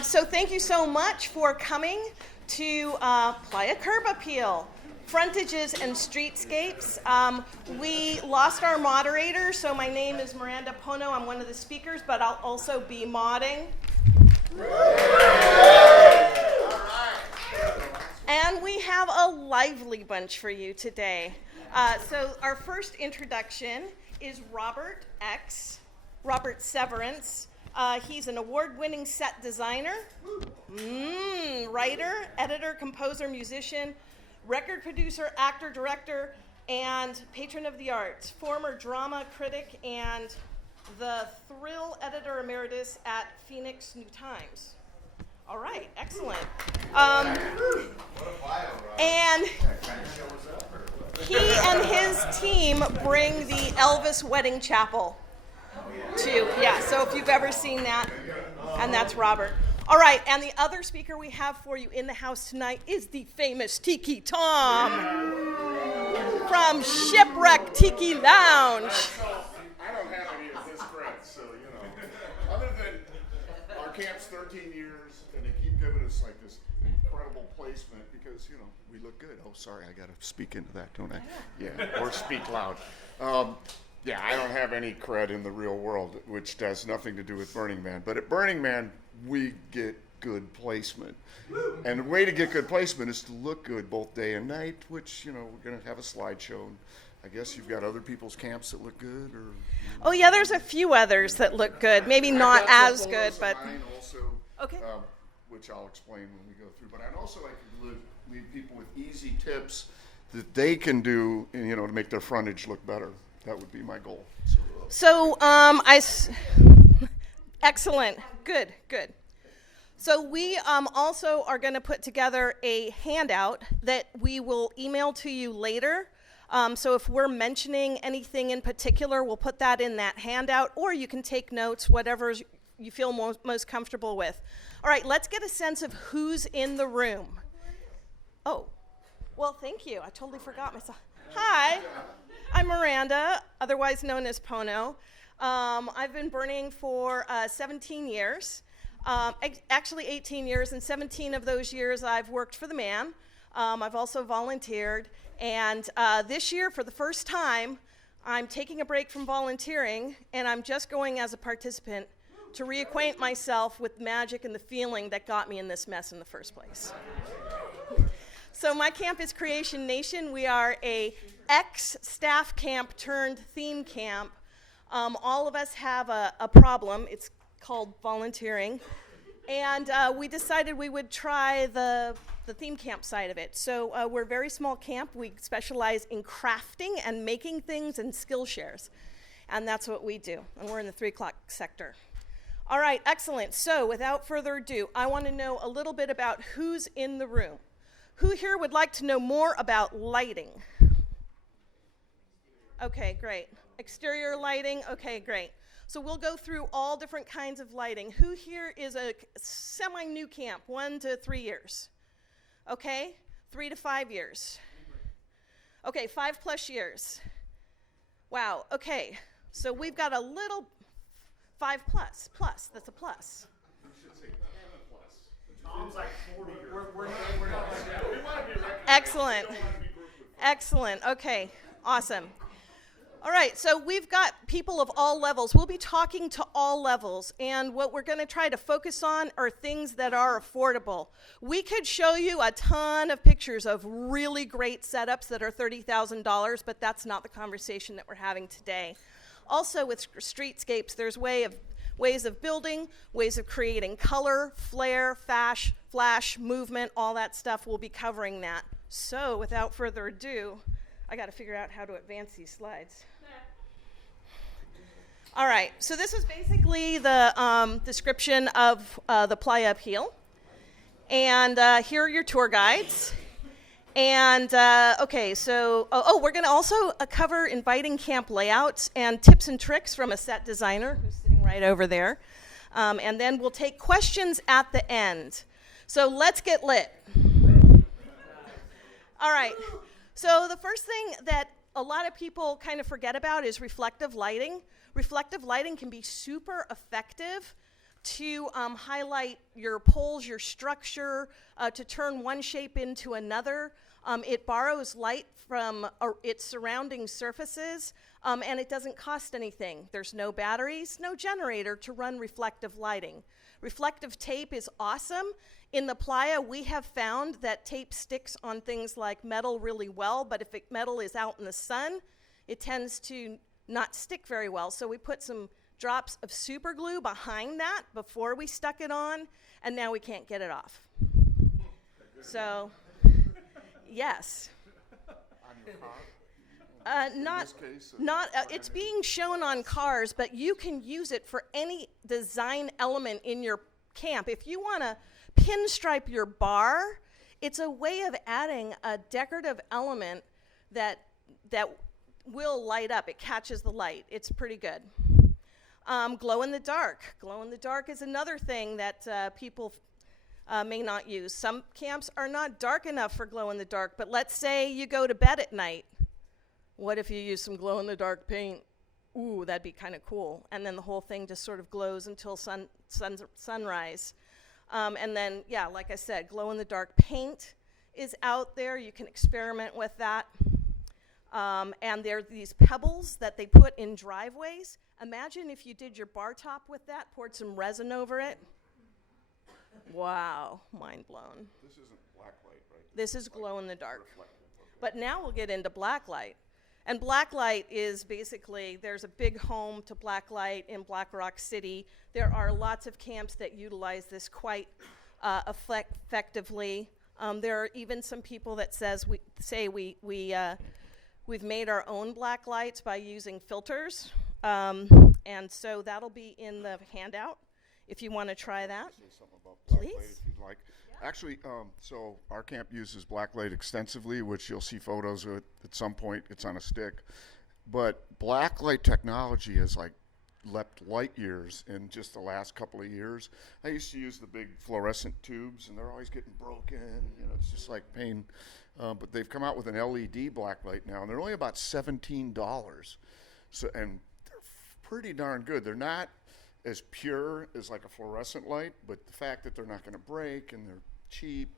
So thank you so much for coming to Playa Curb Appeal, Frontages and Streetscapes. We lost our moderator, so my name is Miranda Pono. I'm one of the speakers, but I'll also be modding. And we have a lively bunch for you today. So our first introduction is Robert Severance. He's an award-winning set designer, writer, editor, composer, musician, record producer, actor, director, and patron of the arts, former drama critic, and the thrill editor emeritus at Phoenix New Times. All right, excellent. And he and his team bring the Elvis Wedding Chapel to, so if you've ever seen that, and that's Robert. All right, and the other speaker we have for you in the house tonight is the famous Tiki Tom from Shipwreck Tiki Lounge. I don't have any of his friends, so, other than our camp's 13 years, and they keep giving us like this incredible placement because, we look good. Oh, sorry, I got to speak into that, don't I? Yeah, or speak loud. I don't have any cred in the real world, which has nothing to do with Burning Man. But at Burning Man, we get good placement. And the way to get good placement is to look good both day and night, which, we're going to have a slideshow. I guess you've got other people's camps that look good, or... Oh, yeah, there's a few others that look good. Maybe not as good, but... Also, okay. Which I'll explain when we go through. But I'd also like to leave people with easy tips that they can do, to make their frontage look better. That would be my goal. Excellent. Good. So we also are going to put together a handout that we will email to you later. So if we're mentioning anything in particular, we'll put that in that handout, or you can take notes, whatever you feel most comfortable with. All right, let's get a sense of who's in the room. Oh, well, thank you. I totally forgot myself. Hi. I'm Miranda, otherwise known as Pono. I've been burning for 17 years, actually 18 years, and 17 of those years I've worked for the man. I've also volunteered, and this year, for the first time, I'm taking a break from volunteering, and I'm just going as a participant to reacquaint myself with magic and the feeling that got me in this mess in the first place. So my camp is Creation Nation. We are a ex-staff camp turned theme camp. All of us have a problem. It's called volunteering. And we decided we would try the theme camp side of it. So we're a very small camp. We specialize in crafting and making things and skill shares. And that's what we do. And we're in the 3 o'clock sector. All right, excellent. So without further ado, I want to know a little bit about who's in the room. Who here would like to know more about lighting? Okay, great. Exterior lighting, okay, great. So we'll go through all different kinds of lighting. Who here is a semi-new camp, 1 to 3 years? Okay, 3 to 5 years. Okay, 5+ years. Wow, okay. So we've got a little 5+, that's a plus. Tom's like 40. Excellent. Okay, awesome. All right, so we've got people of all levels. We'll be talking to all levels, and what we're going to try to focus on are things that are affordable. We could show you a ton of pictures of really great setups that are $30,000, but that's not the conversation that we're having today. Also, with Streetscapes, there's ways of building, ways of creating color, flare, flash, movement, all that stuff. We'll be covering that. So without further ado, I got to figure out how to advance these slides. All right, so this is basically the description of the Playa Appeal. And here are your tour guides. And okay, so we're going to also cover inviting camp layouts and tips and tricks from a set designer who's sitting right over there. And then we'll take questions at the end. So let's get lit. All right, so the first thing that a lot of people kind of forget about is reflective lighting. Reflective lighting can be super effective to highlight your poles, your structure, to turn one shape into another. It borrows light from its surrounding surfaces, and it doesn't cost anything. There's no batteries, no generator to run reflective lighting. Reflective tape is awesome. In the Playa, we have found that tape sticks on things like metal really well, but if metal is out in the sun, it tends to not stick very well. So we put some drops of super glue behind that before we stuck it on, and now we can't get it off. So, yes. On your car? It's being shown on cars, but you can use it for any design element in your camp. If you want to pinstripe your bar, it's a way of adding a decorative element that will light up. It catches the light. It's pretty good. Glow in the dark. Glow in the dark is another thing that people may not use. Some camps are not dark enough for glow in the dark, but let's say you go to bed at night. What if you use some glow in the dark paint? Ooh, that'd be kind of cool. And then the whole thing just sort of glows until sunrise. And then, yeah, like I said, glow in the dark paint is out there. You can experiment with that. And there are these pebbles that they put in driveways. Imagine if you did your bar top with that, poured some resin over it. Wow, mind blown. This isn't Blacklight, right? This is glow in the dark. Reflective, okay. But now we'll get into Blacklight. And Blacklight is basically, there's a big home to Blacklight in Black Rock City. There are lots of camps that utilize this quite effectively. There are even some people that say we've made our own black lights by using filters. And so that'll be in the handout if you want to try that. Say something about Blacklight Please. if you'd like. Actually, so our camp uses Blacklight extensively, which you'll see photos of it at some point. It's on a stick. But Blacklight technology has like leapt light years in just the last couple of years. I used to use the big fluorescent tubes, and they're always getting broken. You know, it's just like pain. But they've come out with an LED blacklight now, and they're only about $17. So, and they're pretty darn good. They're not as pure as like a fluorescent light, but the fact that they're not going to break and they're cheap,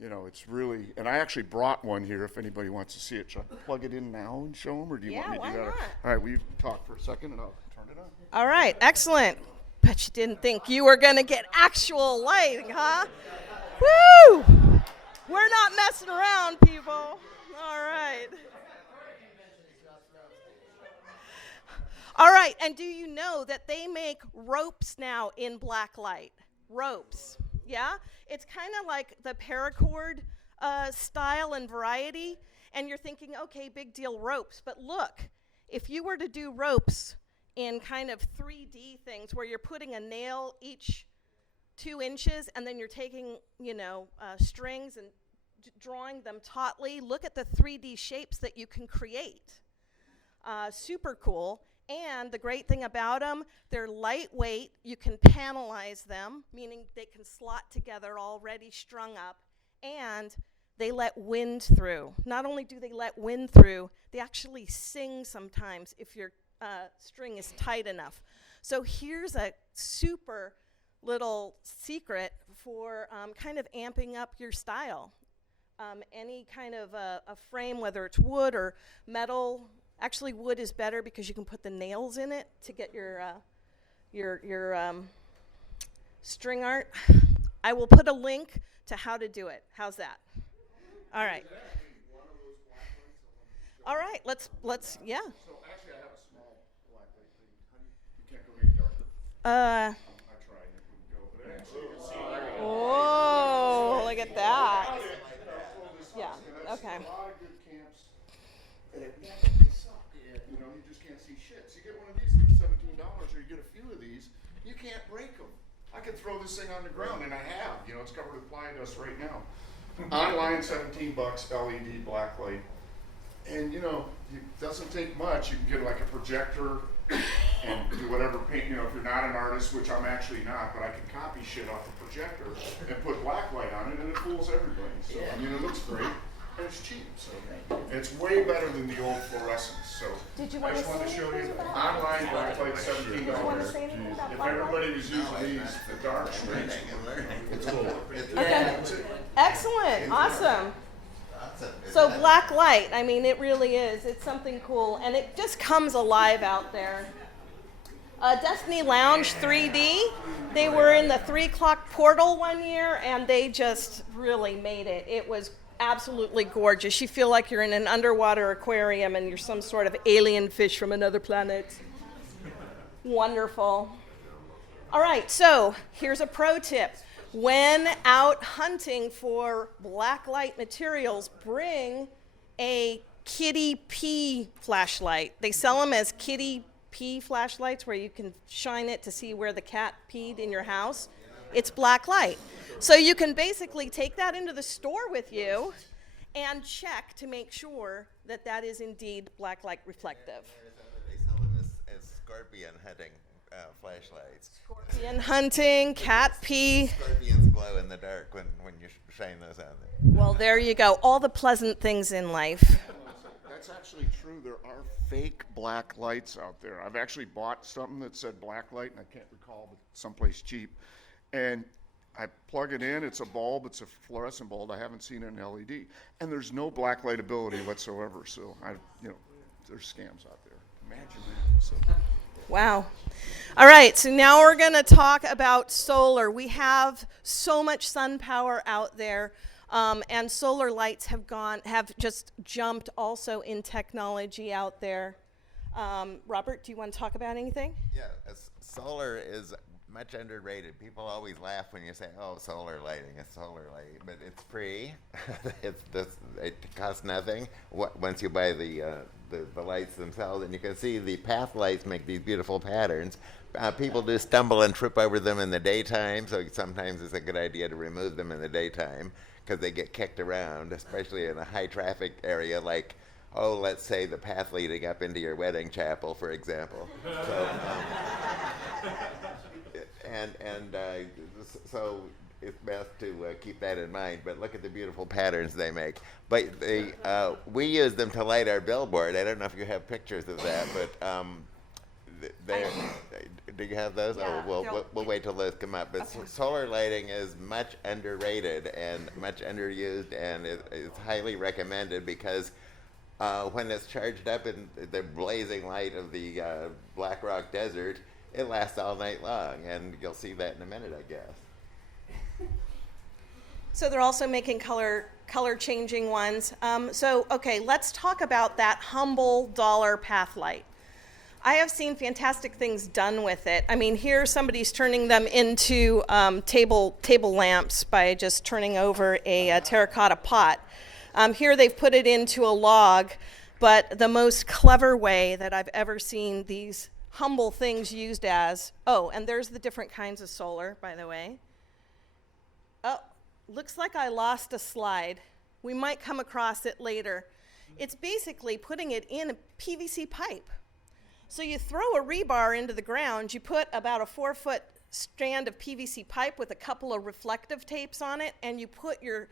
you know, it's really. And I actually brought one here if anybody wants to see it. Should I plug it in now and show them, or do you want me to do that? why not? All right, will you talk for a second, and I'll turn it on. All right, excellent. Bet you didn't think you were going to get actual lighting, huh? Woo! We're not messing around, people. All right. All right, and do you know that they make ropes now in Blacklight? Ropes, yeah? It's kind of like the paracord style and variety, and you're thinking, okay, big deal, ropes. But look, if you were to do ropes in kind of 3D things where you're putting a nail each 2 inches, and then you're taking, strings and drawing them tautly, look at the 3D shapes that you can create. Super cool. And the great thing about them, they're lightweight. You can panelize them, meaning they can slot together already strung up, and they let wind through. Not only do they let wind through, they actually sing sometimes if your string is tight enough. So here's a super little secret for kind of amping up your style. Any kind of a frame, whether it's wood or metal. Actually, wood is better because you can put the nails in it to get your string art. I will put a link to how to do it. How's that? All right. All right. Let's yeah. So actually, I have a small blacklight thing. You can't go any darker. I tried. It wouldn't go. But actually, you can see. Oh, look at that. Yeah. Okay. A lot of good camps, and they suck. You know, you just can't see shit. So you get one of these for $17, or you get a few of these, you can't break them. I could throw this thing on the ground, and I have. You know, it's covered with Playa dust right now. Online, $17, LED blacklight, and it doesn't take much. You can get like a projector and do whatever paint. You know, if you're not an artist, which I'm actually not, but I can copy shit off the projector and put blacklight on it, and it fools everybody. So it looks great. and it's cheap. So it's way better than the old fluorescents. So Did you I want just to wanted to say show you anything about online Blacklight $17. Did you want to say anything about If Blacklight? everybody was using these, the dark shades, it's cool. Okay. That's it. Excellent. Awesome. So Blacklight, I mean, it really is. It's something cool, and it just comes alive out there. Destiny Lounge 3D, they were in the 3 o'clock portal one year, and they just really made it. It was absolutely gorgeous. You feel like you're in an underwater aquarium and you're some sort of alien fish from another planet. Wonderful. All right, so here's a pro tip. When out hunting for blacklight materials, bring a kitty pee flashlight. They sell them as kitty pee flashlights where you can shine it to see where the cat peed in your house. It's blacklight. So you can basically take that into the store with you and check to make sure that that is indeed blacklight reflective. They sell them as scorpion hunting flashlights. Scorpion hunting, cat pee. Scorpions glow in the dark when you shine those on them. Well, there you go. All the pleasant things in life. That's actually true. There are fake black lights out there. I've actually bought something that said blacklight, and I can't recall, but someplace cheap. And I plug it in. It's a bulb. It's a fluorescent bulb. I haven't seen an LED, and there's no blacklight ability whatsoever. So there's scams out there. Imagine that. So. Wow. All right, so now we're going to talk about solar. We have so much sun power out there, and solar lights have just jumped also in technology out there. Robert, do you want to talk about anything? Yeah, solar is much underrated. People always laugh when you say, "Oh, solar lighting, it's solar lighting," but it's free. It costs nothing once you buy the lights themselves, and you can see the path lights make these beautiful patterns. People do stumble and trip over them in the daytime, so sometimes it's a good idea to remove them in the daytime because they get kicked around, especially in a high traffic area like, let's say the path leading up into your wedding chapel, for example. So, so it's best to keep that in mind. But look at the beautiful patterns they make. But we use them to light our billboard. I don't know if you have pictures of that, but do you have those? Yeah, We'll wait till those come up. But Okay. solar lighting is much underrated and much underused, and it's highly recommended because when it's charged up in the blazing light of the Black Rock Desert, it lasts all night long, and you'll see that in a minute, I guess. So they're also making color changing ones. Okay, let's talk about that humble dollar path light. I have seen fantastic things done with it. I mean, here somebody's turning them into table lamps by just turning over a terracotta pot. Here they've put it into a log, but the most clever way that I've ever seen these humble things used as, and there's the different kinds of solar, by the way. Oh, looks like I lost a slide. We might come across it later. It's basically putting it in a PVC pipe. So you throw a rebar into the ground, you put about a 4-foot strand of PVC pipe with a couple of reflective tapes on it, and you put your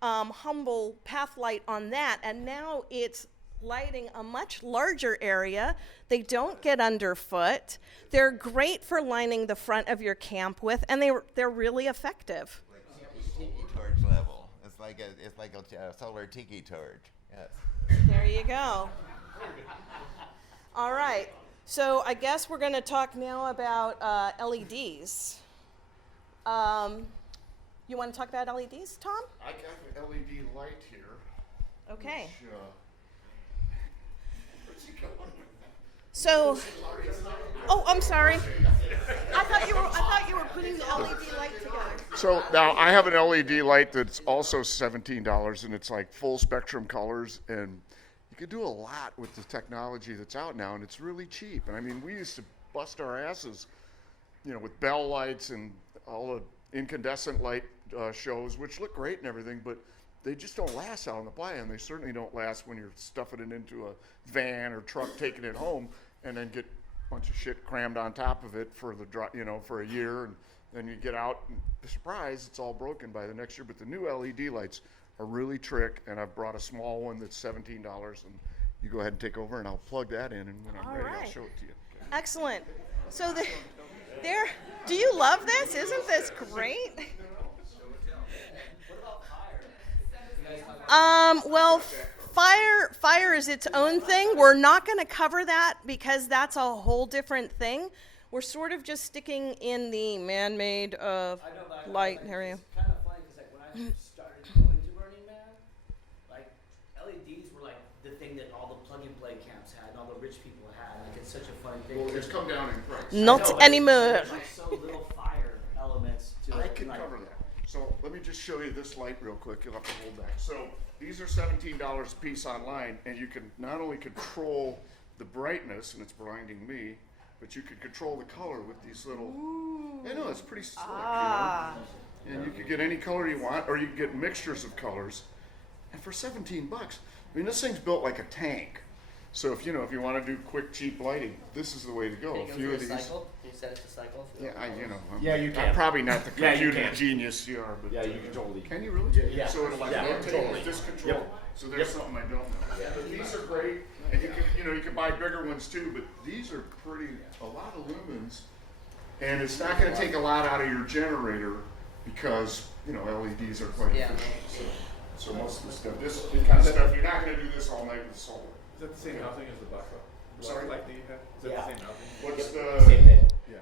humble path light on that, and now it's lighting a much larger area. They don't get underfoot. They're great for lining the front of your camp with, and they're really effective. Like tiki torch level. It's like a solar tiki torch. Yes. There you go. All right. So I guess we're going to talk now about LEDs. You want to talk about LEDs, Tom? I got the LED light here. Okay. Which, where's he going with that? So, I'm sorry. I thought you were putting the LED light together. So now I have an LED light that's also $17, and it's like full spectrum colors, and you can do a lot with the technology that's out now, and it's really cheap. And I mean, we used to bust our asses, with Bell lights and all the incandescent light shows, which look great and everything, but they just don't last out on the Playa, and they certainly don't last when you're stuffing it into a van or truck, taking it home, and then get a bunch of shit crammed on top of it for for a year, and then you get out and surprise, it's all broken by the next year. But the new LED lights, are really trick, and I've brought a small one that's $17, and you go ahead and take over, and I'll plug that in, and when I'm All ready, right. I'll show it to you. Excellent. So there, do you love this? Isn't this great? Well, fire is its own thing. We're not going to cover that because that's a whole different thing. We're sort of just sticking in the man-made light area. It's kind of funny because like when I started going to Burning Man, like LEDs were like the thing that all the plug-and-play camps had, and all the rich people had. Like it's such a funny thing. Well, it's come down in price. Not anymore. There's like so little fire elements to I it. can like, cover that. So let me just show you this light real quick. You'll have to hold back. So these are $17 a piece online, and you can not only control the brightness, and it's blinding me, but you can control the color with these little. I know it's pretty slick, you know. And you can get any color you want, or you can get mixtures of colors. And for 17 bucks, I mean, this thing's built like a tank. So if you want to do quick, cheap lighting, this is the way to go. Can A you few go of through these. a cycle? Can you set it to cycle? Yeah, Yeah, you I'm can. probably not the Yeah, you computer can. genius you are, but Yeah, you can totally. Can you really? Yeah. So it'll like Yeah, rotate totally. with this control. Yep. So there's something I don't know. But these are great, and you can buy bigger ones too. But these are a lot of lumens, and it's not going to take a lot out of your generator because LEDs are quite efficient. So most of the stuff, this kind of stuff, you're not going to do this all night with solar. Is that the same housing as the Sorry? Blacklight that you have? Is that Yeah. the same housing? What's Same the? thing. Yeah.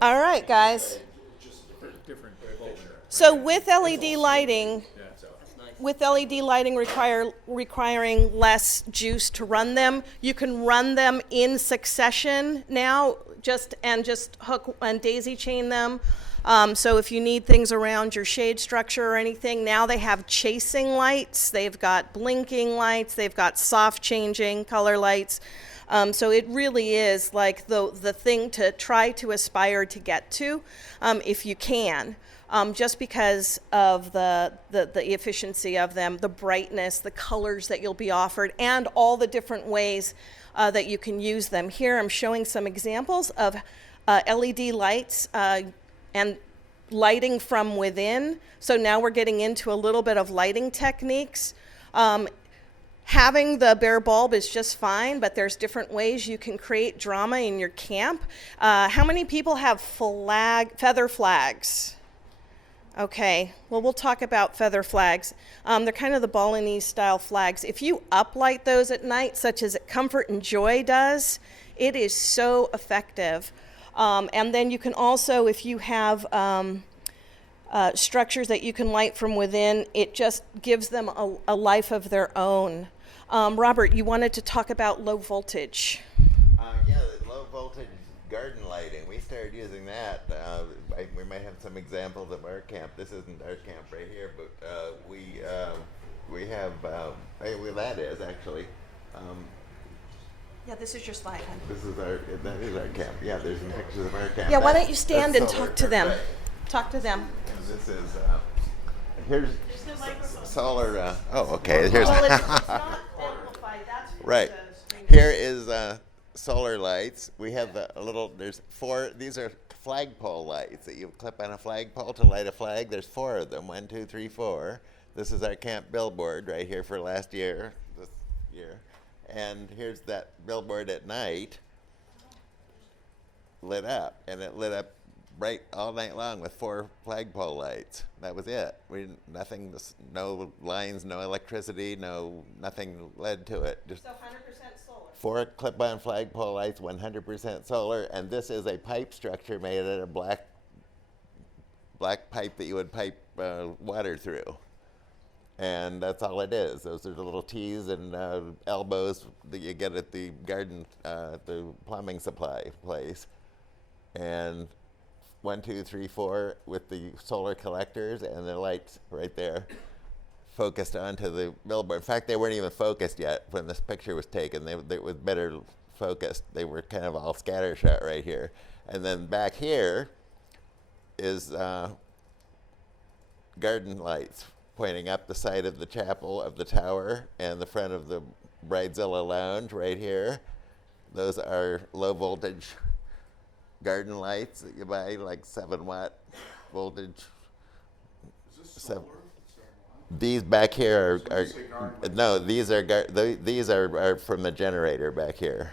All right, guys. Just different voltage. So with LED lighting, Yeah, so. That's nice. with LED lighting requiring less juice to run them, you can run them in succession now, just hook and daisy chain them. So if you need things around your shade structure or anything, now they have chasing lights, they've got blinking lights, they've got soft changing color lights. So it really is like the thing to try to aspire to get to, if you can. Just because of the efficiency of them, the brightness, the colors that you'll be offered, and all the different ways that you can use them. Here I'm showing some examples of LED lights and lighting from within. So now we're getting into a little bit of lighting techniques. Having the bare bulb is just fine, but there's different ways you can create drama in your camp. How many people have feather flags? Okay, well, we'll talk about feather flags. They're kind of the Balinese style flags. If you uplight those at night, such as Comfort and Joy does, it is so effective. And then you can also, if you have structures that you can light from within, it just gives them a life of their own. Robert, you wanted to talk about low voltage. Yeah, the low voltage garden lighting. We started using that. We might have some examples of our camp. This isn't our camp right here, but we have. Well, that is actually. Yeah, this is your slide, hon. That is our camp. Yeah, there's some pictures of our camp. Yeah, why That's- don't you stand that's and solar talk to them? perfect. Talk to them. And this is here's solar. Oh, okay. Here's Well, it's not amplified, that's for right. the screen. Here is solar lights. We have there's 4, these are flagpole lights that you clip on a flagpole to light a flag. There's 4 of them, 1, 2, 3, 4. This is our camp billboard right here for this year. And here's that billboard at night lit up, and it lit up bright all night long with 4 flagpole lights. That was it. No lines, no electricity, nothing led to it. Just So 100% solar. 4 clip-on flagpole lights, 100% solar, and this is a pipe structure made out of black pipe that you would pipe water through. And that's all it is. Those are the little T's and elbows that you get at the garden, the plumbing supply place. And 1, 2, 3, 4 with the solar collectors and the lights right there focused onto the billboard. In fact, they weren't even focused yet when this picture was taken. They was better focused. They were kind of all scattershot right here. And then back here is garden lights pointing up the side of the chapel of the tower and the front of the Bridezilla Lounge right here. Those are low voltage garden lights that you buy, like 7-watt voltage. Is this Seven- solar? These back here So you say garden lights. no, these are these are from the generator back here,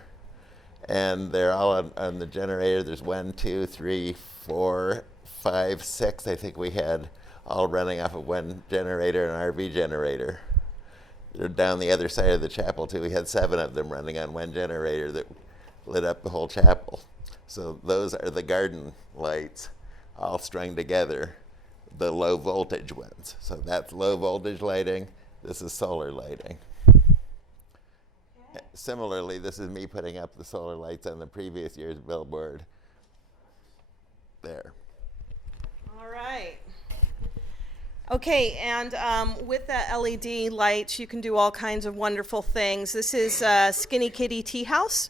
and they're all on the generator. There's 1, 2, 3, 4, 5, 6. I think we had all running off of one generator, an RV generator. They're down the other side of the chapel too. We had 7 of them running on one generator that lit up the whole chapel. So those are the garden lights, all strung together, the low voltage ones. So that's low voltage lighting. This is solar lighting. Similarly, this is me putting up the solar lights on the previous year's billboard. There. All right. Okay, and with the LED lights, you can do all kinds of wonderful things. This is Skinny Kitty Tea House.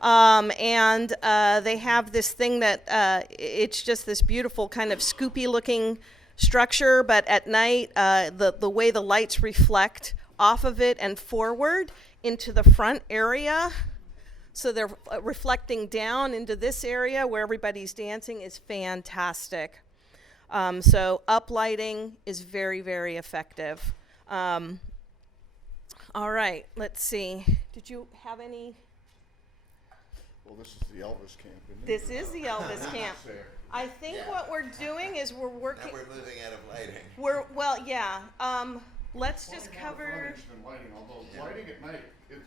And they have this thing that it's just this beautiful kind of scoopy looking structure, but at night, the way the lights reflect off of it and forward into the front area, so they're reflecting down into this area where everybody's dancing, is fantastic. So uplighting is very, very effective. All right, let's see. Did you have any? Well, this is the Elvis camp, isn't it? This is the Elvis camp. There. I think what we're doing is we're working. Now we're moving out of lighting. Let's just More cover. frontage than lighting, although lighting at night,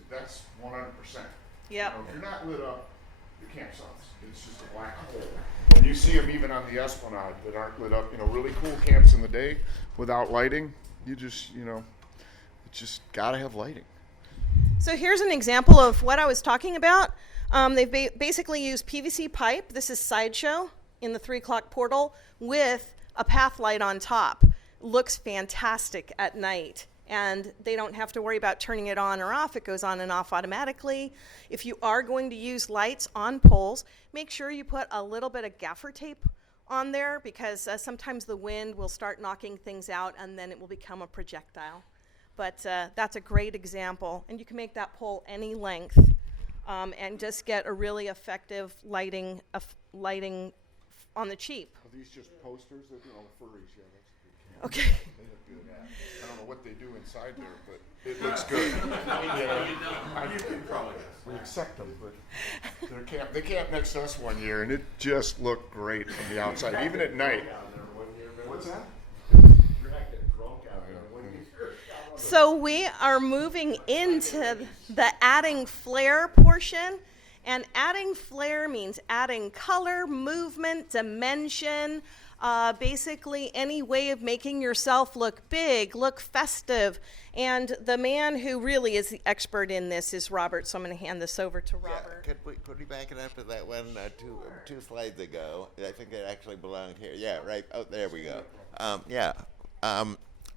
that's 100%. Yep. You know, if you're not lit up, you can't sense. It's just a black hole. And you see them even on the Esplanade that aren't lit up. You know, really cool camps in the day without lighting. You just, it's just gotta have lighting. So here's an example of what I was talking about. They basically use PVC pipe. This is Sideshow in the 3 o'clock portal with a path light on top. Looks fantastic at night, and they don't have to worry about turning it on or off. It goes on and off automatically. If you are going to use lights on poles, make sure you put a little bit of gaffer tape on there, because sometimes the wind will start knocking things out and then it will become a projectile. But that's a great example, and you can make that pole any length and just get a really effective lighting on the cheap. Are these just posters? They're the furries, yeah, that's a good camp. Okay. They look good. I don't know what they do inside there, but it looks good. You can probably guess. We accept them, but they camped next to us one year, and it just looked great from the outside, even at night. What's that? You're acting drunk out there one year. So we are moving into the adding flair portion, and adding flair means adding color, movement, dimension, basically any way of making yourself look big, look festive. And the man who really is the expert in this is Robert, so I'm going to hand this over to Robert. Yeah, could we back it up to that one two slides ago? I think it actually belonged here. Yeah, right. Oh, there we go.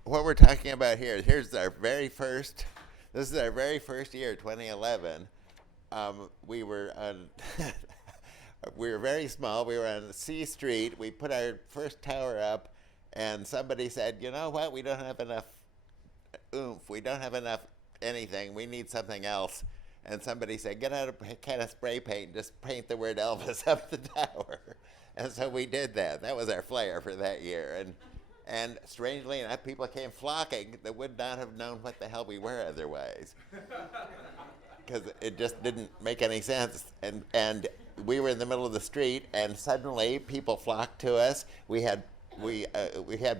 What we're talking about here, this is our very first year, 2011. We were very small. We were on C Street. We put our first tower up, and somebody said, "You know what? We don't have enough oomph. We don't have enough anything. We need something else." And somebody said, "Get out a can of spray paint and just paint the word Elvis up the tower." And so we did that. That was our flair for that year. And strangely enough, people came flocking that would not have known what the hell we were otherwise, because it just didn't make any sense. And we were in the middle of the street, and suddenly people flocked to us. We had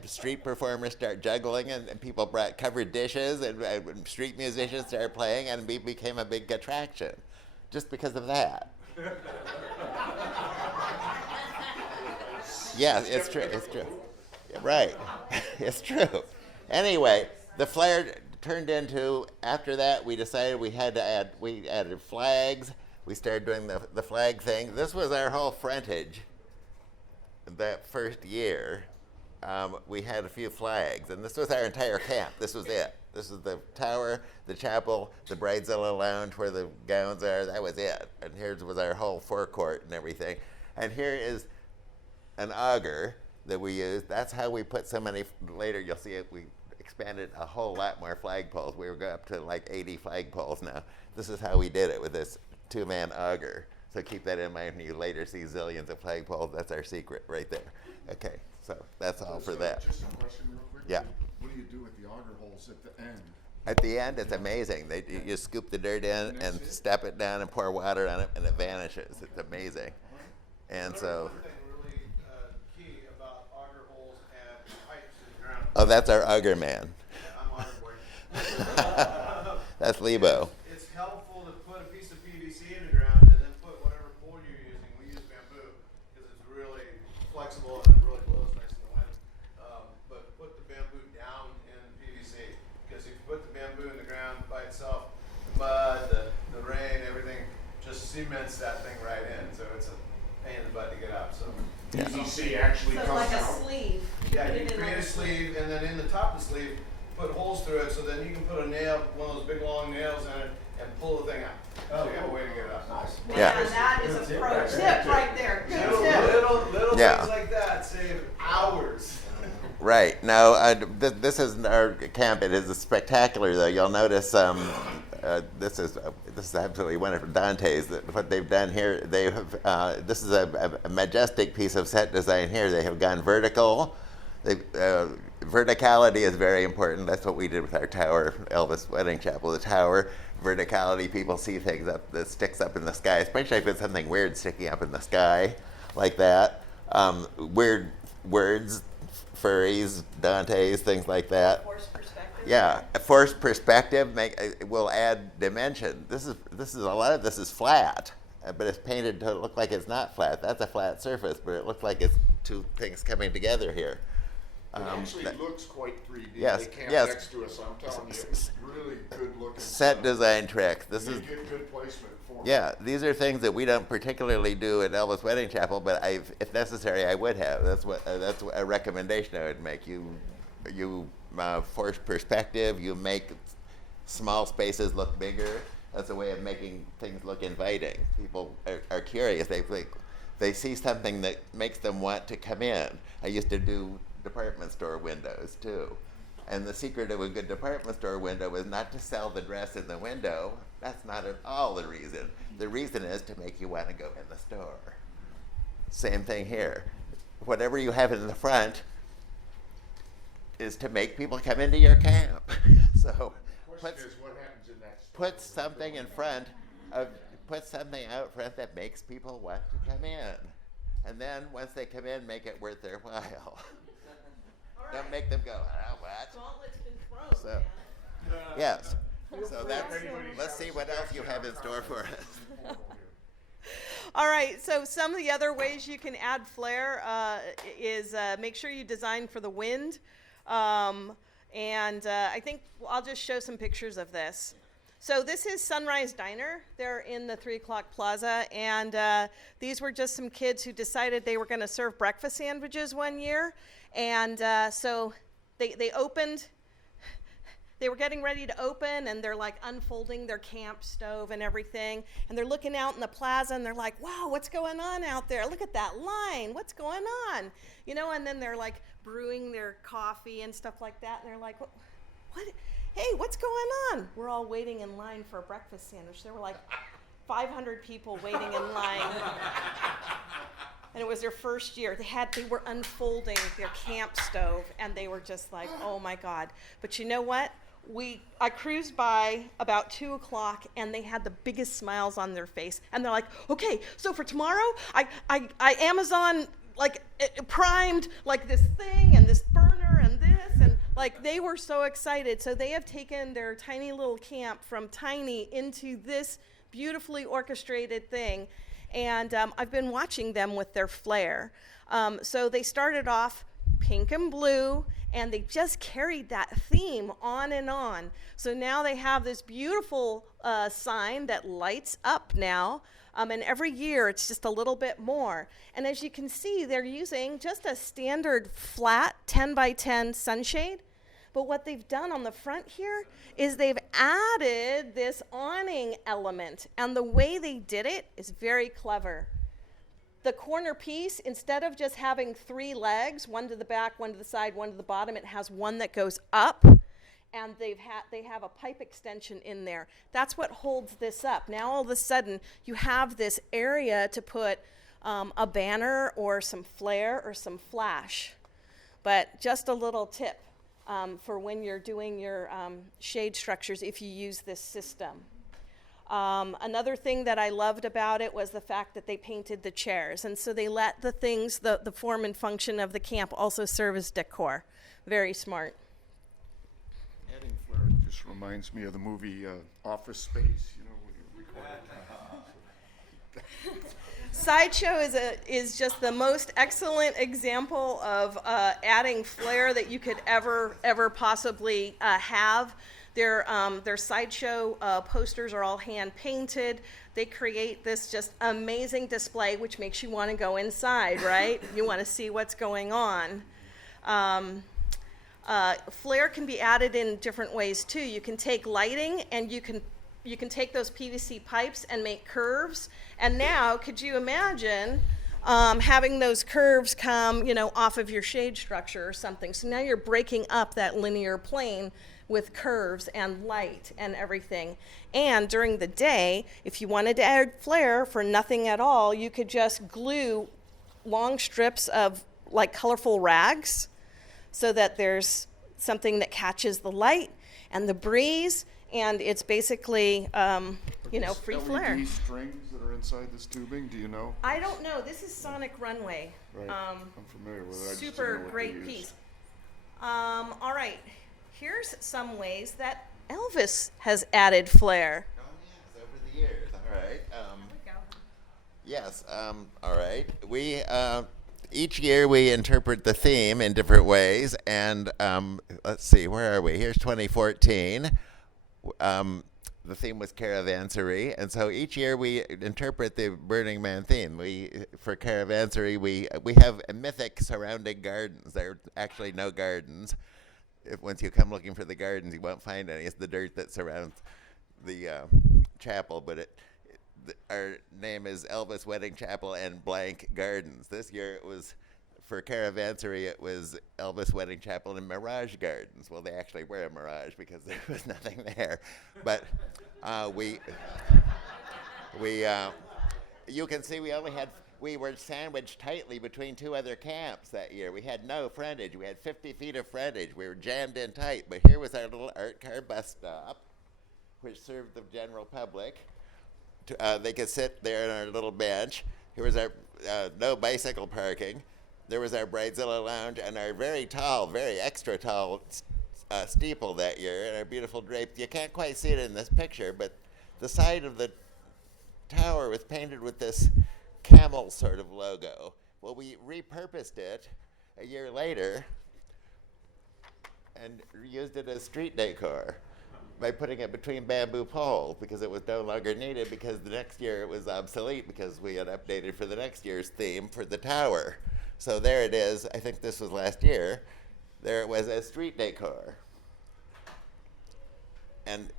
street performers start juggling, and people brought covered dishes, and street musicians started playing, and we became a big attraction just because of that. Yeah, it's true. It's true. Right. It's true. Anyway, the Flair turned into, after that, we decided we added flags. We started doing the flag thing. This was our whole frontage that first year. We had a few flags, and this was our entire camp. This was it. This is the tower, the chapel, the Bridezilla Lounge where the gowns are. That was it. And here was our whole forecourt and everything. And here is an auger that we used. That's how we put so many, later you'll see it, we expanded a whole lot more flagpoles. We were going up to like 80 flagpoles now. This is how we did it with this 2-man auger. So keep that in mind when you later see zillions of flagpoles. That's our secret right there. Okay, so that's all for that. Just a question real quick. Yeah. What do you do do with the auger holes at the end. At the end, it's amazing. You scoop the dirt in and step it down and pour water on it, and it vanishes. It's amazing. And so, One thing really key about auger holes and pipes in the ground. oh, that's our auger man. I'm auger boy. That's Lebo. It's helpful to put a piece of PVC in the ground and then put whatever pole you're using. We use bamboo because it's really flexible and it really blows nice in the wind. But put the bamboo down in PVC because if you put the bamboo in the ground by itself, the mud, the rain, everything just cements that thing right in. So it's a pain in the butt to get out. So PVC actually So it's comes like a out. sleeve. yeah, put you it in create like a sleeve, and then in the top of the sleeve, put holes through it, so then you can put a nail, one of those big long nails in it, and pull the thing out. So you have a way to get it out. Nice. Man, Yeah. that is a pro tip right there. Good tip. Little Yeah. things like that save hours. Right. Now, this is our camp. It is spectacular, though. You'll notice this is absolutely wonderful. Dante's. What they've done here, they have. This is a majestic piece of set design here. They have gone vertical. Verticality is very important. That's what we did with our tower, Elvis Wedding Chapel. The tower, verticality. People see things up that sticks up in the sky, especially if it's something weird sticking up in the sky, like that. Weird words, furries, Dante's, things like that. Force perspective. Yeah, a forced perspective will add dimension. This is a lot of this is flat, but it's painted to look like it's not flat. That's a flat surface, but it looks like it's two things coming together here. It actually looks quite 3D. yes, They camp yes. next to us. I'm telling you, it's really good looking. Set stuff. design tricks. This You is get good placement for it. yeah. These are things that we don't particularly do at Elvis Wedding Chapel, but if necessary, I would have. That's a recommendation I would make. You force perspective. You make small spaces look bigger. That's a way of making things look inviting. People are curious. They see something that makes them want to come in. I used to do department store windows too. And the secret of a good department store window is not to sell the dress in the window. That's not at all the reason. The reason is to make you want to go in the store. Same thing here. Whatever you have in the front is to make people come into your camp. So The question is, what happens in that store? put something in front of, put something out front that makes people want to come in. And then once they come in, make it worth their while. Don't make them go, oh, what? Gauntlet's been thrown, So, man. yes. So let's see what else you have in store for us. All right, so some of the other ways you can add flair is make sure you design for the wind. I think I'll just show some pictures of this. So this is Sunrise Diner. They're in the 3 o'clock plaza, and these were just some kids who decided they were going to serve breakfast sandwiches one year. And so they opened. They were getting ready to open, and they're like unfolding their camp stove and everything. And they're looking out in the plaza, and they're like, wow, what's going on out there? Look at that line. What's going on? You know, and then they're like brewing their coffee and stuff like that. And they're like, what? Hey, what's going on? We're all waiting in line for a breakfast sandwich. There were like 500 people waiting in line. And it was their first year. They were unfolding their camp stove, and they were just like, oh my God. But you know what? I cruised by about 2 o'clock, and they had the biggest smiles on their face. And they're like, okay, so for tomorrow, I Amazon primed like this thing and this burner and this, and like they were so excited. So they have taken their tiny little camp from tiny into this beautifully orchestrated thing. And I've been watching them with their flair. So they started off pink and blue, and they just carried that theme on and on. So now they have this beautiful sign that lights up now. And every year it's just a little bit more. And as you can see, they're using just a standard flat 10 by 10 sunshade. But what they've done on the front here is they've added this awning element. And the way they did it is very clever. The corner piece, instead of just having 3 legs, one to the back, one to the side, one to the bottom, it has one that goes up. And they have a pipe extension in there. That's what holds this up. Now all of a sudden you have this area to put a banner or some flair or some flash. But just a little tip. for when you're doing your shade structures if you use this system. Another thing that I loved about it was the fact that they painted the chairs. And so they let the things, the form and function of the camp also serve as decor. Very smart. Adding Flair just reminds me of the movie Office Space, you know, when you record it. Sideshow is just the most excellent example of adding flair that you could ever possibly have. Their Sideshow posters are all hand painted. They create this just amazing display, which makes you want to go inside, right? You want to see what's going on. Flair can be added in different ways too. You can take lighting and you can take those PVC pipes and make curves. And now, could you imagine having those curves come, off of your shade structure or something? So now you're breaking up that linear plane with curves and light and everything. And during the day, if you wanted to add flare for nothing at all, you could just glue long strips of like colorful rags so that there's something that catches the light and the breeze, and it's basically, free flare. LED strings that are inside this tubing, do you know? I don't know. This is Sonic Runway. Right. I'm familiar with it. I just didn't know Super what great they use. piece. All right. Here's some ways that Elvis has added flair. Oh, yes, over the years. All right. Yes. All right. We each year we interpret the theme in different ways, and let's see, where are we? Here's 2014. The theme was caravansary, and so each year we interpret the Burning Man theme. For caravansary, we have a mythic surrounding gardens. There are actually no gardens. Once you come looking for the gardens, you won't find any. It's the dirt that surrounds the chapel, but our name is Elvis Wedding Chapel and blank gardens. This year it was, for caravansary, it was Elvis Wedding Chapel and Mirage Gardens. Well, they actually were a mirage because there was nothing there. But you can see we were sandwiched tightly between two other camps that year. We had no frontage. We had 50 feet of frontage. We were jammed in tight. But here was our little art car bus stop, which served the general public. They could sit there on our little bench. Here was our no bicycle parking. There was our Bridezilla Lounge and our very tall, very extra tall steeple that year, and our beautiful draped. You can't quite see it in this picture, but the side of the tower was painted with this camel sort of logo. Well, we repurposed it a year later and used it as street decor by putting it between bamboo poles because it was no longer needed, because the next year it was obsolete because we had updated for the next year's theme for the tower. So there it is. I think this was last year. There it was as street decor. And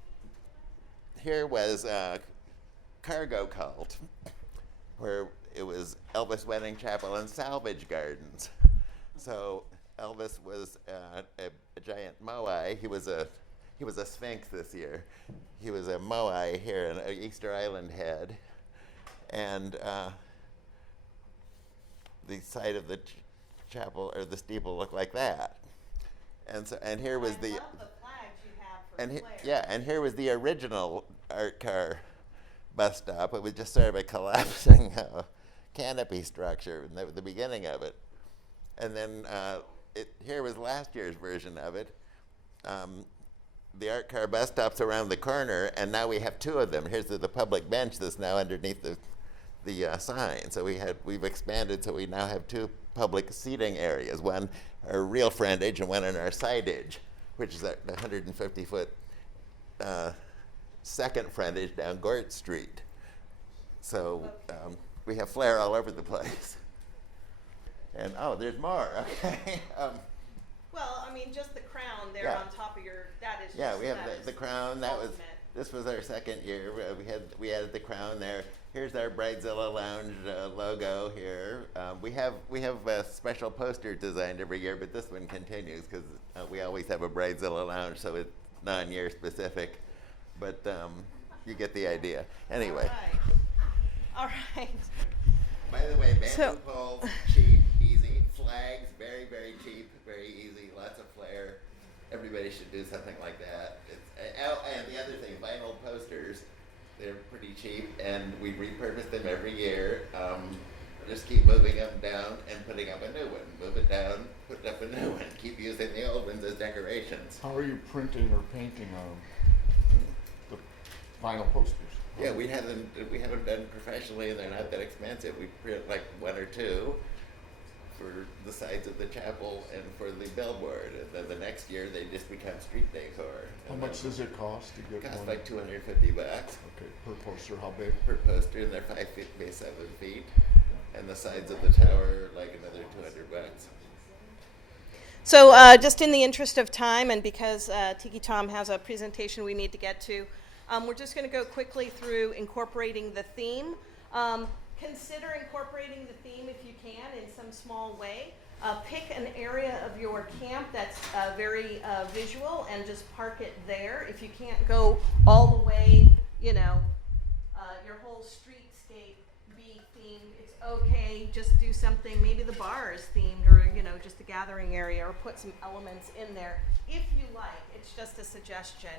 here was Cargo Cult, where it was Elvis Wedding Chapel and Salvage Gardens. So Elvis was a giant moai. He was a sphinx this year. He was a moai here, an Easter Island head, and the side of the chapel or the steeple looked like that. And here was the. I love the flags you have for And flair. and here was the original art car bus stop. It was just sort of a collapsing canopy structure in the beginning of it. And then here was last year's version of it. The art car bus stop's around the corner, and now we have two of them. Here's the public bench that's now underneath the sign. So we've expanded, so we now have two public seating areas, one our real frontage and one in our sidage, which is the 150-foot second frontage down Gort Street. So we have flair all over the place. And there's more. Okay. Well, I mean, just the crown there Yeah. on top of that is Yeah, just, we have that the is crown. ultimate. This was our second year. We added the crown there. Here's our Bridezilla Lounge logo here. We have a special poster designed every year, but this one continues because we always have a Bridezilla Lounge, so it's non-year specific. But you get the idea. Anyway. All right. By the way, bamboo So- poles, cheap, easy. Flags, very, very cheap, very easy. Lots of flair. everybody should do something like that. And the other thing, vinyl posters, they're pretty cheap, and we repurpose them every year. Just keep moving them down and putting up a new one. Move it down, put up a new one. Keep using the old ones as decorations. How are you printing or painting the vinyl posters? Yeah, we have them done professionally, and they're not that expensive. We print like 1 or 2 for the sides of the chapel and for the billboard. And then the next year, they just become street decor. How And much then does it cost to it get costs one? like $250 Okay, per poster, how big? per poster, and they're 5 feet by 7 feet. And the sides of the tower are like another $200. So just in the interest of time, and because Tiki Tom has a presentation we need to get to, we're just going to go quickly through incorporating the theme. Consider incorporating the theme if you can in some small way. Pick an area of your camp that's very visual and just park it there. If you can't go all the way, your whole streetscape be themed, it's okay. Just do something, maybe the bar is themed, or just a gathering area, or put some elements in there if you like. It's just a suggestion.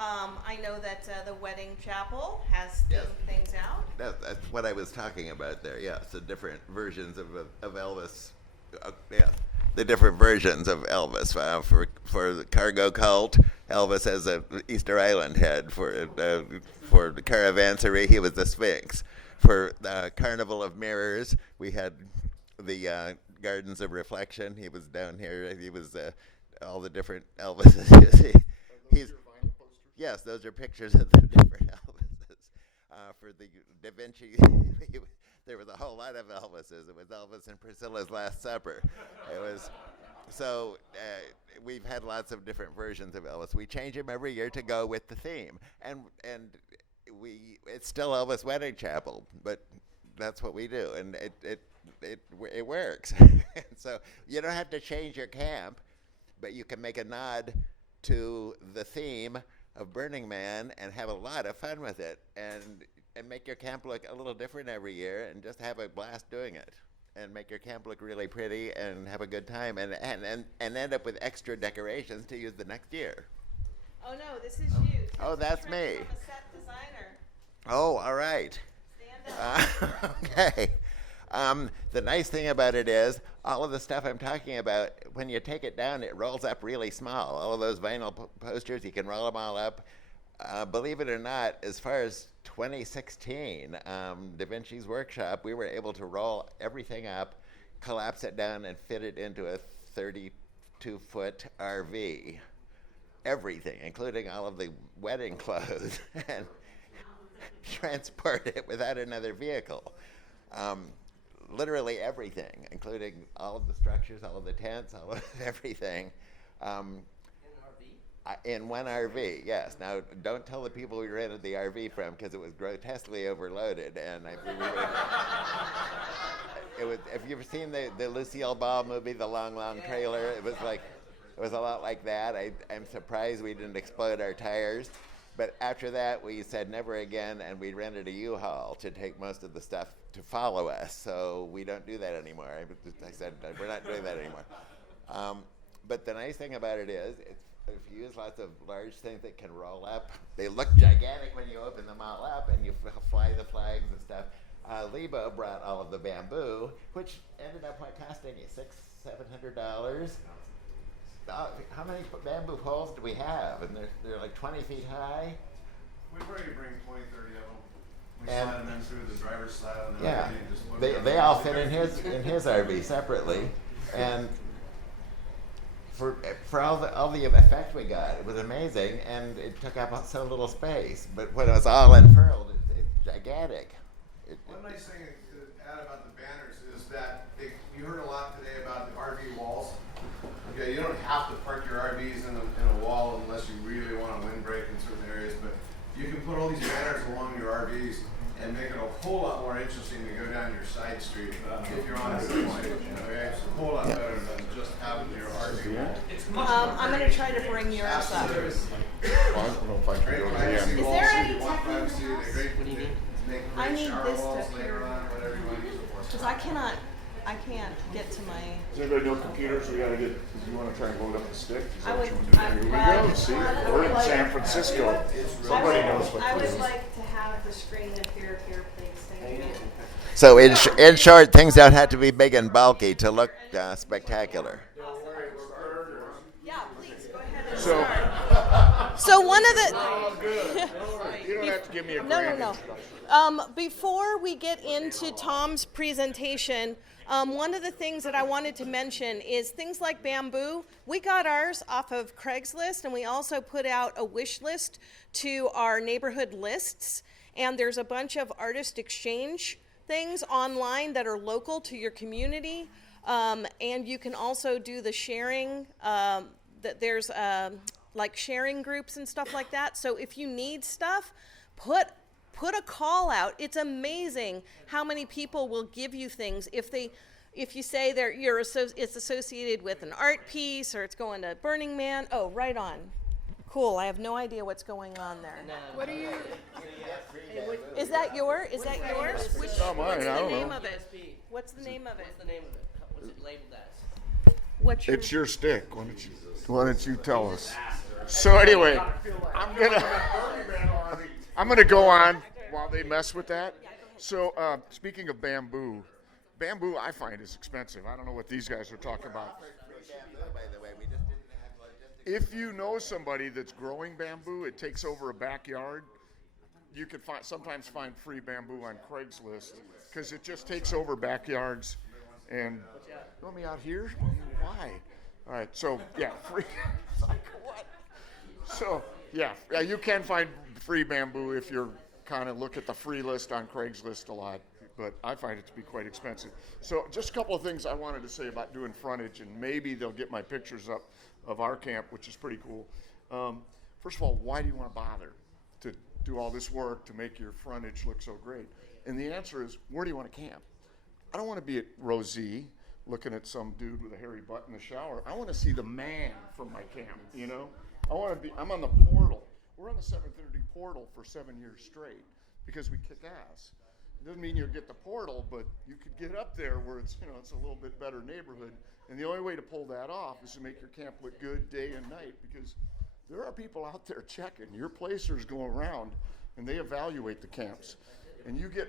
I know that the wedding chapel has themed things out. That's what I was talking about there. Yeah, so different versions of Elvis. Yeah, the different versions of Elvis. For the cargo cult, Elvis as a Easter Island head. For the Caravansary, he was the Sphinx. For the Carnival of Mirrors, we had the Gardens of Reflection. He was down here. He was all the different Elvises. He's Yes, those are pictures of the different Elvises. For the Da Vinci, there was a whole lot of Elvises. It was Elvis and Priscilla's Last Supper. It was we've had lots of different versions of Elvis. We change them every year to go with the theme, and it's still Elvis Wedding Chapel, but that's what we do, and it works. So you don't have to change your camp, but you can make a nod to the theme of Burning Man and have a lot of fun with it, and make your camp look a little different every year, and just have a blast doing it, and make your camp look really pretty and have a good time, and end up with extra decorations to use the next year. Oh no, this is you. Oh, that's me. I'm a set designer. Oh, all right. Stand up. Okay. The nice thing about it is, all of the stuff I'm talking about, when you take it down, it rolls up really small. All of those vinyl posters, you can roll them all up. Believe it or not, as far as 2016, Da Vinci's Workshop, we were able to roll everything up, collapse it down, and fit it into a 32-foot RV. Everything, including all of the wedding clothes, and transport it without another vehicle. Literally everything, including all of the structures, all of the tents, all of everything. In one RV, yes. Now, don't tell the people we rented the RV from, because it was grotesquely overloaded, and it was. If you've seen the Lucille Ball movie, The Long Long Trailer, it was a lot like that. I'm surprised we didn't explode our tires. But after that, we said never again, and we rented a U-Haul to take most of the stuff to follow us. So we don't do that anymore. I said, we're not doing that anymore. But the nice thing about it is, if you use lots of large things that can roll up, they look gigantic when you open them all up, and you fly the flags and stuff. Lebo brought all of the bamboo, which ended up costing you $600-700. How many bamboo poles do we have? And they're like 20 feet high. We probably bring 20, 30 of them. We And- slide them in through the driver's side on the Yeah, RV and just load it up. they all fit in his RV separately, and for all the effect we got, it was amazing, and it took up so little space. But when it was all unfurled, it's gigantic. One nice thing to add about the banners is that you heard a lot today about the RV walls. Okay, you don't have to park your RVs in a wall unless you really want a windbreak in certain areas, but you can put all these banners along your RVs and make it a whole lot more interesting to go down your side street if you're on a side street. Okay, it's a whole lot better than just having your RV wall. I'm going to try to bring yours up. Absolutely. I don't know if I can Great go to the privacy end. Is walls there if any you want tech in the privacy. house? They're great. They make I great need shower this walls to later on, whatever you want to use it for. Because I can't get to my. Does anybody know computers? We gotta get, you wanna try and load up the stick? Is that I what would- you wanna do? I- Here we go, see, we're in San Francisco. Somebody knows what I to would do. like to have the screen appear here, please. Thank you. So in short, things don't have to be big and bulky to look spectacular. Yeah, please go ahead and So, start. So one of the. oh, good. You don't have to give me a No, grand no, introduction. no. Before we get into Tom's presentation, one of the things that I wanted to mention is things like bamboo. We got ours off of Craigslist, and we also put out a wish list to our neighborhood lists. And there's a bunch of artist exchange things online that are local to your community. And you can also do the sharing. There's like sharing groups and stuff like that. So if you need stuff, put a call out. It's amazing how many people will give you things if you say it's associated with an art piece or it's going to Burning Man. Oh, right on. Cool. I have no idea what's going on there. What are you? Is that yours? Which, not mine, what's I the don't name know. of it? What's the name of it? What's the name of it? What's it labeled as? What's your? It's your stick. Why don't you tell us? So anyway, I'm gonna go on while they mess with that. So speaking of bamboo I find is expensive. I don't know what these guys are talking about. If you know somebody that's growing bamboo, it takes over a backyard. You can sometimes find free bamboo on Craigslist because it just takes over backyards. And you want me out here? Why? All right. So yeah, free. It's like, what? So yeah, you can find free bamboo if you're kind of look at the free list on Craigslist a lot. But I find it to be quite expensive. So just a couple of things I wanted to say about doing frontage, and maybe they'll get my pictures up of our camp, which is pretty cool. First of all, why do you want to bother to do all this work to make your frontage look so great? And the answer is, where do you want to camp? I don't want to be at Rosie looking at some dude with a hairy butt in the shower. I want to see the man from my camp, you know? I'm on the portal. We're on the 730 portal for 7 years straight because we kick ass. It doesn't mean you'll get the portal, but you could get up there where it's, it's a little bit better neighborhood. And the only way to pull that off is to make your camp look good day and night, because there are people out there checking. Your placers go around and they evaluate the camps. And you get,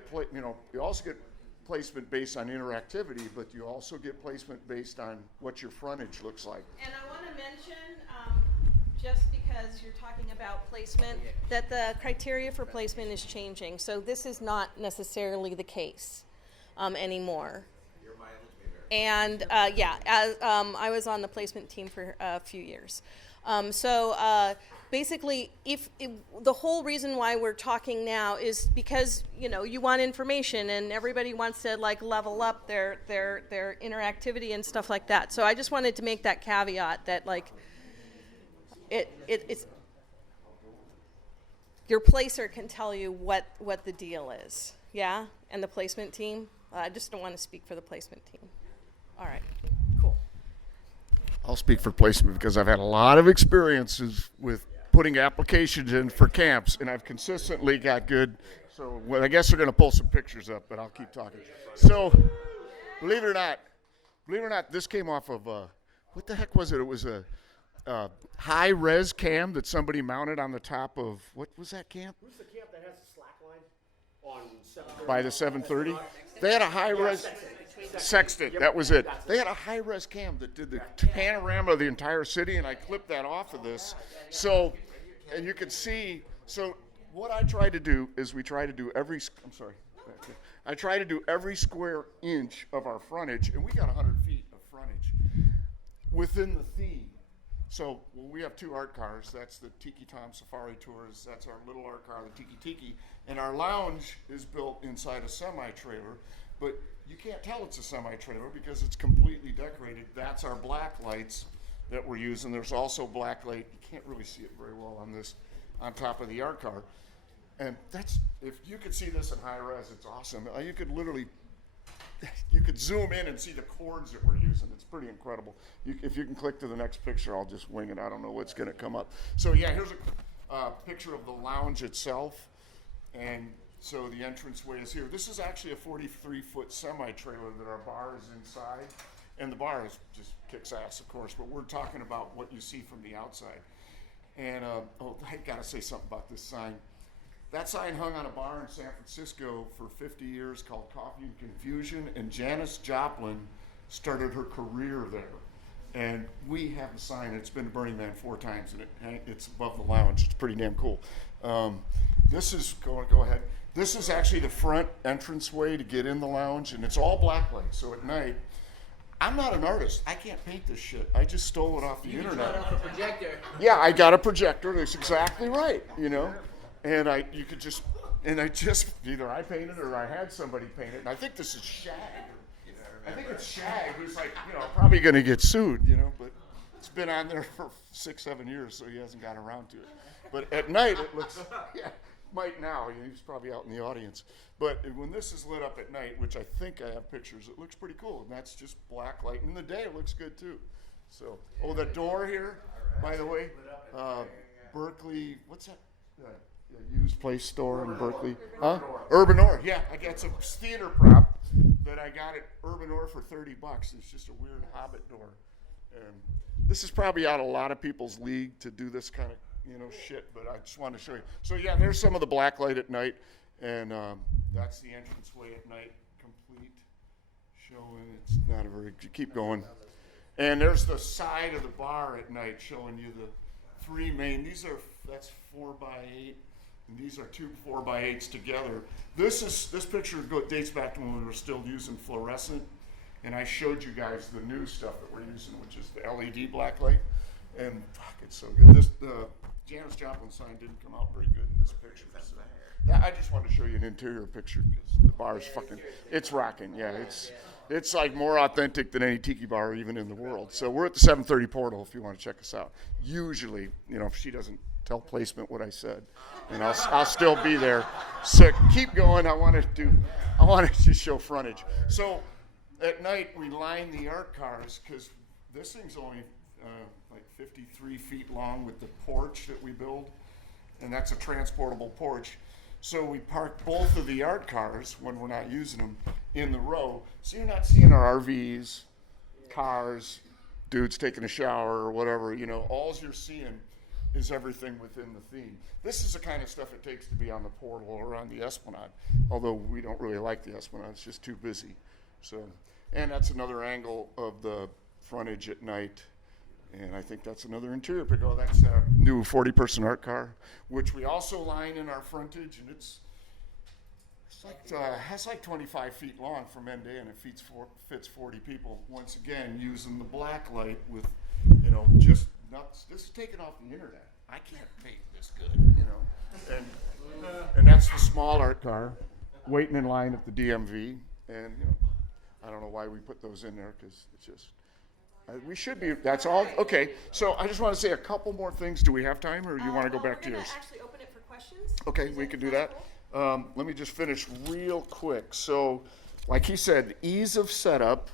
you also get placement based on interactivity, but you also get placement based on what your frontage looks like. And I want to mention, just because you're talking about placement, that the criteria for placement is changing. So this is not necessarily the case anymore. And I was on the placement team for a few years. Basically, the whole reason why we're talking now is because you want information, and everybody wants to level up their interactivity and stuff like that. So I just wanted to make that caveat that it's your placer can tell you what the deal is, yeah, and the placement team. I just don't want to speak for the placement team. All right, cool. I'll speak for placement because I've had a lot of experiences with putting applications in for camps, and I've consistently got good. So I guess they're going to pull some pictures up, but I'll keep talking. So, believe it or not, this came off of what the heck was it? It was a high-res cam that somebody mounted on the top of, what was that camp? Who's the camp that has the slack line on 730? By the 730. They had a high-res. Sextant, that was it. They had a high-res cam that did the panorama of the entire city, and I clipped that off of this. So, and you can see, so what I try to do is I try to do every square inch of our frontage, and we got 100 feet of frontage within the theme. So we have two art cars. That's the Tiki Tom Safari Tours. That's our little art car, the Tiki Tiki. And our lounge is built inside a semi-trailer, but you can't tell it's a semi-trailer because it's completely decorated. That's our black lights that we're using. There's also black light. You can't really see it very well on this, on top of the art car. And that's, if you could see this in high res, it's awesome. You could literally, you could zoom in and see the cords that we're using. It's pretty incredible. If you can click to the next picture, I'll just wing it. I don't know what's going to come up. So yeah, here's a picture of the lounge itself. And So the entranceway is here. This is actually a 43-foot semi-trailer that our bar is inside. And the bar is just kicks ass, of course, but we're talking about what you see from the outside. And, I gotta say something about this sign. That sign hung on a bar in San Francisco for 50 years called Coffee and Confusion, and Janis Joplin started her career there. And we have the sign. It's been to Burning Man 4 times, and it's above the lounge. It's pretty damn cool. This is, go ahead. This is actually the front entranceway to get in the lounge, and it's all blacklight. So at night, I'm not an artist. I can't paint this shit. I just stole it off the internet. Cut off a projector. Yeah, I got a projector. That's exactly right, And I just either I painted or I had somebody paint it. And I think this is Shag. I think it's Shag who's like, probably going to get sued, but it's been on there for 6-7 years, so he hasn't got around to it. But at night it looks, might now. He's probably out in the audience. But when this is lit up at night, which I think I have pictures, it looks pretty cool. And that's just black light. And in the day, it looks good too. So, the door here, by the way, Berkeley, what's that? Used place store in Berkeley. Huh? Urban Ore. Yeah, I got some theater prop that I got at Urban Ore for $30. It's just a weird Hobbit door. And this is probably out of a lot of people's league to do this kind of shit, but I just wanted to show you. So yeah, there's some of the black light at night, and that's the entranceway at night, complete. Showing it's not a very. Keep going. And there's the side of the bar at night, showing you the 3 main. That's 4x8, and these are 2 4x8s together. This picture dates back to when we were still using fluorescent, and I showed you guys the new stuff that we're using, which is the LED blacklight. And fuck, it's so good. This Janis Joplin sign didn't come out very good in this picture. So I just wanted to show you an interior picture because the bar is it's rocking. Yeah, it's like more authentic than any tiki bar even in the world. So we're at the 730 portal if you want to check us out. Usually, if she doesn't tell placement what I said, and I'll still be there. So keep going. I wanted to show frontage. So at night we line the art cars because this thing's only like 53 feet long with the porch that we build, and that's a transportable porch. So we park both of the art cars when we're not using them in the row, so you're not seeing our RVs, cars, dudes taking a shower or whatever. All you're seeing is everything within the theme. This is the kind of stuff it takes to be on the portal or on the Esplanade, although we don't really like the Esplanade. It's just too busy. So, and that's another angle of the frontage at night. And I think that's another interior pick. Oh, that's a new 40-person art car, which we also line in our frontage, and it's like 25 feet long from end to end. It fits 40 people. Once again, using the black light with, just nuts. This is taken off the internet. I can't paint this good, And that's the small art car, waiting in line at the DMV. And I don't know why we put those in there because it's just. We should be, that's all, okay. So I just want to say a couple more things. Do we have time, or you want to go back to yours? We're going to actually open it for questions. Okay, we could do that. Let me just finish real quick. So, like he said, ease of setup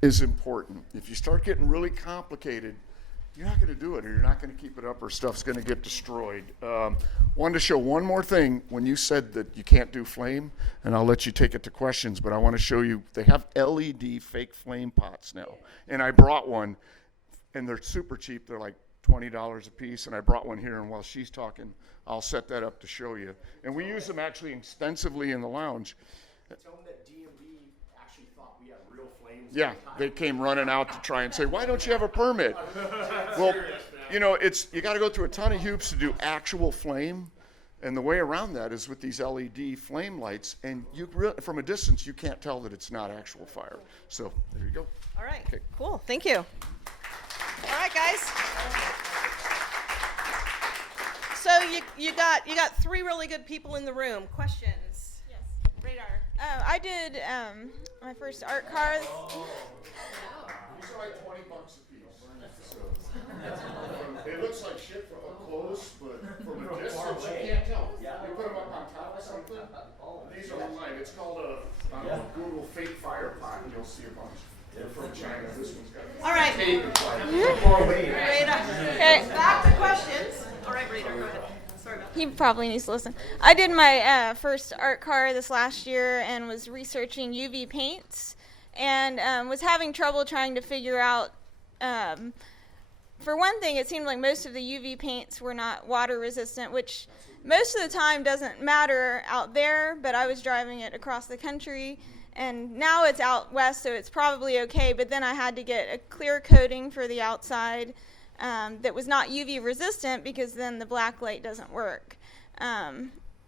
is important. If you start getting really complicated, you're not going to do it, or you're not going to keep it up, or stuff's going to get destroyed. Wanted to show one more thing when you said that you can't do flame, and I'll let you take it to questions, but I want to show you, they have LED fake flame pots now. And I brought one, and they're super cheap. They're like $20 a piece, and I brought one here, and while she's talking, I'll set that up to show you. And we use them actually extensively in the lounge. Tell them that DMV actually thought we had real flames. Yeah, they came running out to try and say, why don't you have a permit? Well, you got to go through a ton of hoops to do actual flame, and the way around that is with these LED flame lights, and from a distance, you can't tell that it's not actual fire. So there you go. All right, Okay. cool, thank you. All right, guys. So you got 3 really good people in the room. Questions? Yes. Radar. I did my first art car. These are like $20 a piece. So, it looks like shit from up close, but from a distance you can't tell. You put them up on top of something. These are online. It's called a Google fake fire pot, and you'll see a bunch. They're from China. This one's got. All right. Radar. Okay. Back to questions. All right, Radar, go ahead. Sorry about that. He probably needs to listen. I did my first art car this last year and was researching UV paints and was having trouble trying to figure out. For one thing, it seemed like most of the UV paints were not water resistant, which most of the time doesn't matter out there, but I was driving it across the country, and now it's out west, so it's probably okay, but then I had to get a clear coating for the outside that was not UV resistant, because then the blacklight doesn't work.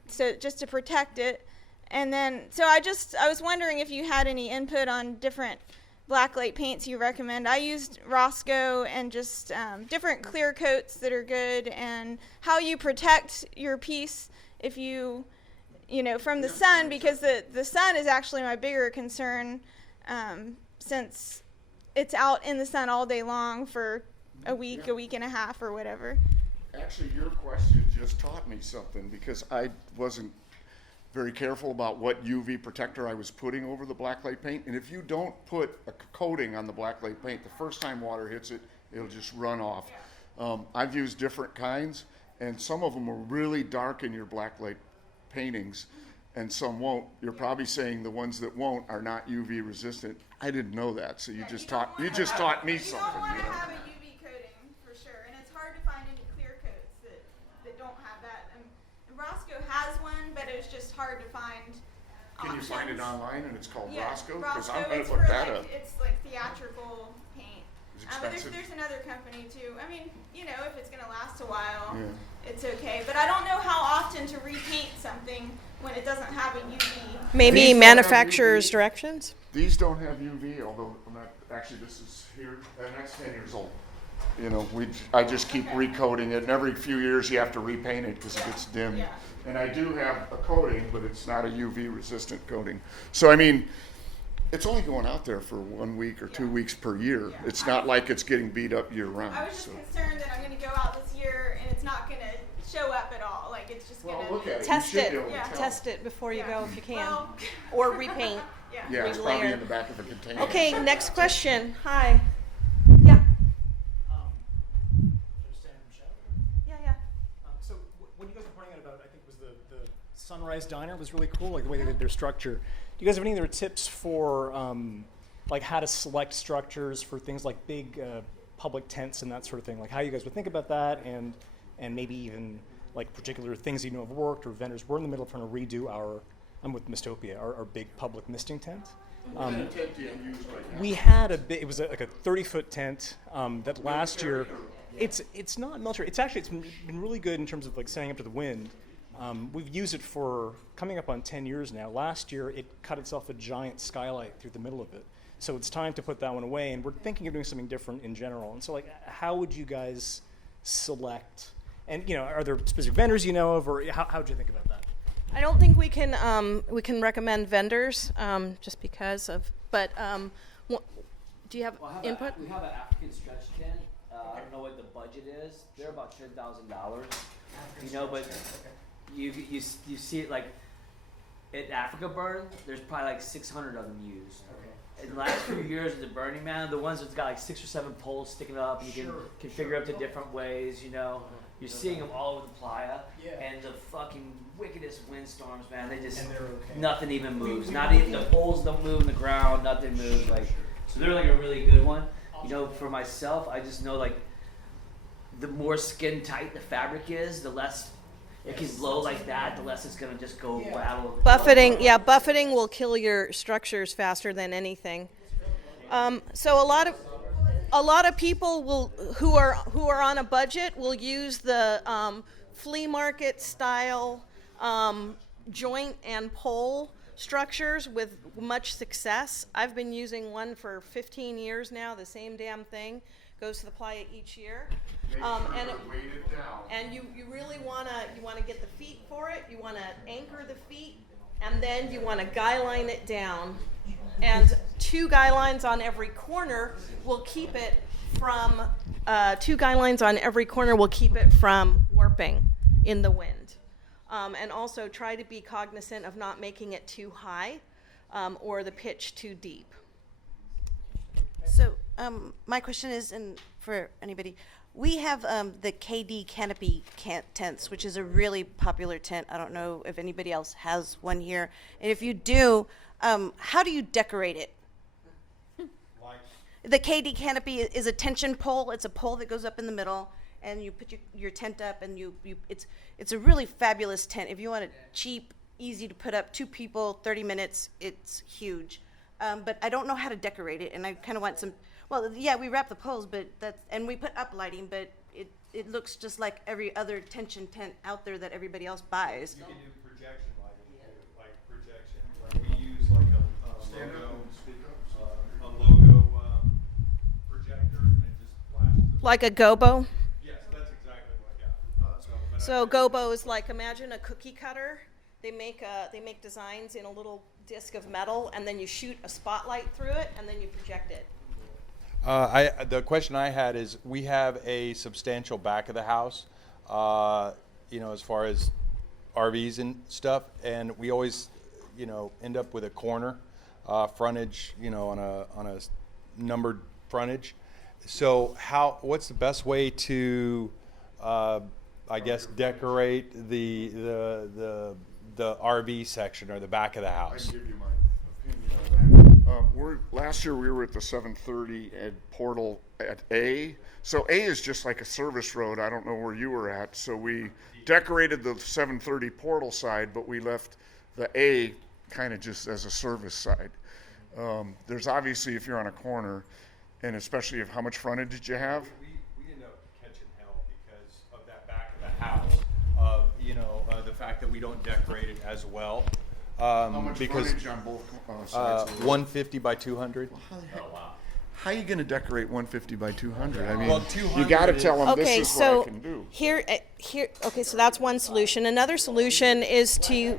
So just to protect it. And then, so I was wondering if you had any input on different blacklight paints you recommend. I used Roscoe and just different clear coats that are good, and how you protect your piece if you know, from the sun, because the sun is actually my bigger concern, since it's out in the sun all day long for a week and a half or whatever. Actually, your question just taught me something, because I wasn't very careful about what UV protector I was putting over the blacklight paint. And if you don't put a coating on the blacklight paint, the first time water hits it, it'll just run off. I've used different kinds, and some of them are really dark in your blacklight paintings, and some won't. You're probably saying the ones that won't are not UV resistant. I didn't know that, so you just taught me something. You don't want to have a UV coating for sure, and it's hard to find any clear coats that don't have that. And Roscoe has one, but it was just hard to find. Can you find it online, and it's called Roscoe? Because Roscoe, I'm going it's to look for that like, up. it's like theatrical paint. It's But expensive. there's another company too. I mean, you know, if it's gonna last a while, Yeah. it's okay. But I don't know how often to repaint something when it doesn't have a UV. Maybe These don't manufacturer's have UV. directions? These don't have UV, although I'm not, actually this is here, and that's 10 years old. You know, I just keep recoating it, and every few years you have to repaint it because it gets dim. Yeah. And I do have a coating, but it's not a UV resistant coating. So I mean, it's only going out there for 1 week or 2 weeks per year. Yeah. It's not like it's getting beat up year round. I was just so. concerned that I'm gonna go out this year and it's not gonna show up at all. Like it's just Well, gonna. look at it. Test You should it. be able to Yeah. tell. Test it before you Yeah. go if you can. Well, Or repaint. yeah. Yeah, it's probably relayer. in the back of a container. Okay, next question. Hi. Yeah. Yeah. So when you guys were pointing out about, I think it was the Sunrise Diner was really cool, like the way they did their structure. Do you guys have any other tips for like how to select structures for things like big public tents and that sort of thing? Like how you guys would think about that, and maybe even like particular things you know have worked or vendors. We're in the middle of trying to redo I'm with Mistopia, our big public misting tent. What kind of tent do you use right now? We had it was like a 30-foot tent that last year. It's not military. It's been really good in terms of like standing up to the wind. We've used it for coming up on 10 years now. Last year, it cut itself a giant skylight through the middle of it. So it's time to put that one away, and we're thinking of doing something different in general. And so, like, how would you guys select? And, you know, are there specific vendors you know of, or how would you think about that? I don't think we can recommend vendors just because of. But do you have input? We have an African stretch tent. I don't know what the budget is. They're about $10,000. You know, but you see it like at Africa Burn. There's probably like 600 of them used. In the last few years of the Burning Man, the ones that's got like 6 or 7 poles sticking up, you can configure up to different ways. You know, you're seeing them all over the Playa, and the fucking wickedest windstorms, man. They just nothing even moves. Not even the poles don't move in the ground. Nothing moves. Like, so they're like a really good one. You know, for myself, I just know like the more skin tight the fabric is, the less it can blow like that, the less it's gonna just go rattle. Buffeting will kill your structures faster than anything. So a lot of people who are on a budget will use the flea market style joint and pole structures with much success. I've been using one for 15 years now. The same damn thing goes to the Playa each year. And you really wanna get the feet for it. You wanna anchor the feet, and then you wanna guy line it down. And 2 guy lines on every corner will keep it from warping in the wind. And also try to be cognizant of not making it too high or the pitch too deep. So my question is, for anybody. We have the KD canopy tents, which is a really popular tent. I don't know if anybody else has one here. And if you do, how do you decorate it? The KD canopy is a tension pole. It's a pole that goes up in the middle, and you put your tent up, and it's a really fabulous tent. If you want it cheap, easy to put up, 2 people, 30 minutes, it's huge. But I don't know how to decorate it, and I kind of want some. Well, yeah, we wrap the poles, but and we put up lighting, but it looks just like every other tension tent out there that everybody else buys. You can do projection lighting, like projection. Like we use like a logo projector, and it just flashes. Like a gobo? Yes, that's exactly what. Yeah. So gobo is like, imagine a cookie cutter. They make designs in a little disc of metal, and then you shoot a spotlight through it, and then you project it. The question I had is, we have a substantial back of the house, as far as RVs and stuff, and we always, end up with a corner frontage, on a numbered frontage. So what's the best way to, decorate the RV section or the back of the I house? can give you my opinion on that. Last year we were at the 730 at Portal at A. So A is just like a service road. I don't know where you were at. So we decorated the 730 Portal side, but we left the A kind of just as a service side. There's obviously, if you're on a corner, and especially if how much frontage did you have? We end up catching hell because of that back of the house, the fact that we don't decorate it as well. How much Because frontage on both sides? 150 by 200. How are you going to decorate 150 by 200? I mean, Well, 200 you got to is- tell them Okay, this is what I so can do. here, okay, so that's one solution. Another solution is you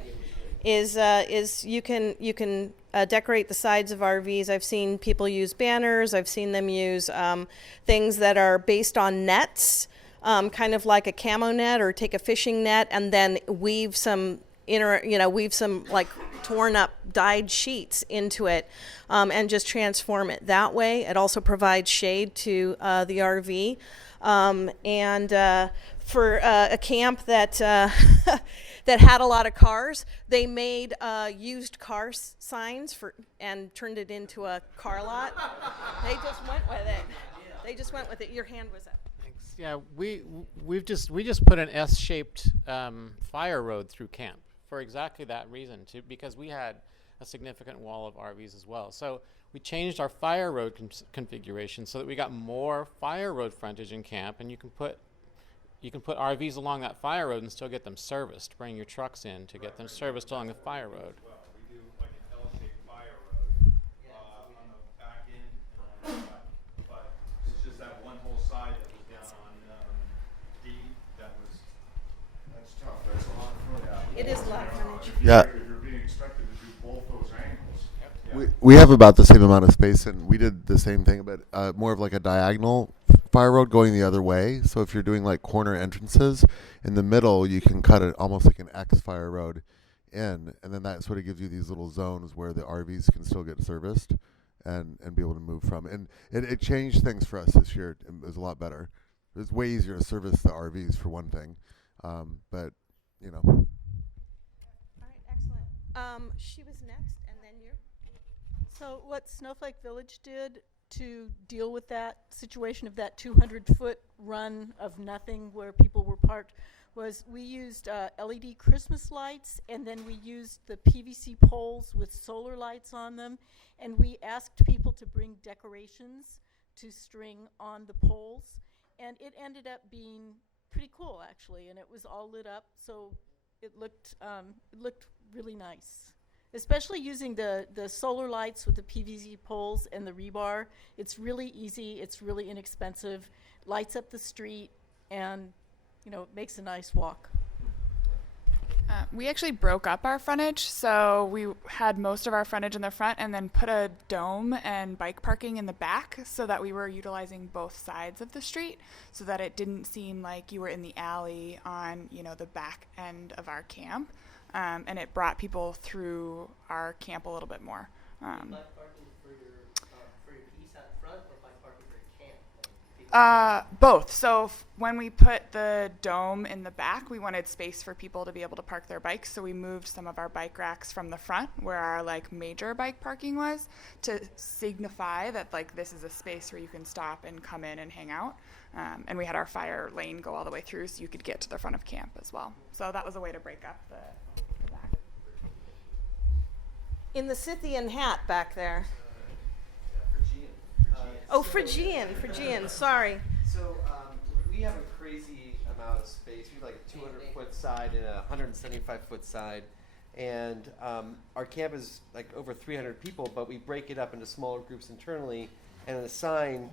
can decorate the sides of RVs. I've seen people use banners. I've seen them use things that are based on nets, kind of like a camo net, or take a fishing net and then weave some like torn up dyed sheets into it, and just transform it that way. It also provides shade to the RV, and for a camp that that had a lot of cars, they made used car signs and turned it into a car lot. They just went with it. Your hand was up. Thanks. Yeah, we just put an S-shaped fire road through camp for exactly that reason, because we had a significant wall of RVs as well. So we changed our fire road configuration so that we got more fire road frontage in camp, and you can put RVs along that fire road and still get them serviced. Bring your trucks in to get them serviced along the fire road. Well, we do like an L-shaped fire road on the back end and on the side. But it's just that one whole side that was down on D that was. That's tough. That's a lot of frontage. It is a lot of frontage. If you're being expected to do both those angles. We have about the same amount of space, and we did the same thing, but more of like a diagonal fire road going the other way. So if you're doing like corner entrances, in the middle you can cut it almost like an X fire road in, and then that sort of gives you these little zones where the RVs can still get serviced and be able to move from. And it changed things for us this year. It was a lot better. It was way easier to service the RVs for one thing, but All right, excellent. She was next, and then you. So what Snowflake Village did to deal with that situation of that 200-foot run of nothing where people were parked was we used LED Christmas lights, and then we used the PVC poles with solar lights on them, and we asked people to bring decorations to string on the poles, and it ended up being pretty cool actually, and it was all lit up, so it looked really nice. Especially using the solar lights with the PVC poles and the rebar. It's really easy, it's really inexpensive, lights up the street, and makes a nice walk. We actually broke up our frontage, so we had most of our frontage in the front and then put a dome and bike parking in the back so that we were utilizing both sides of the street so that it didn't seem like you were in the alley on, the back end of our camp. And it brought people through our camp a little bit more. Bike parking for your piece out front, or bike parking for your camp? Both. So when we put the dome in the back, we wanted space for people to be able to park their bikes. So we moved some of our bike racks from the front, where our like major bike parking was, to signify that like this is a space where you can stop and come in and hang out. And we had our fire lane go all the way through, so you could get to the front of camp as well. So that was a way to break up the back. In the Scythian hat back there. Phrygian. Oh, Phrygian, sorry. So we have a crazy amount of space. We have like a 200-foot side and a 175-foot side. And our camp is like over 300 people, but we break it up into smaller groups internally and assign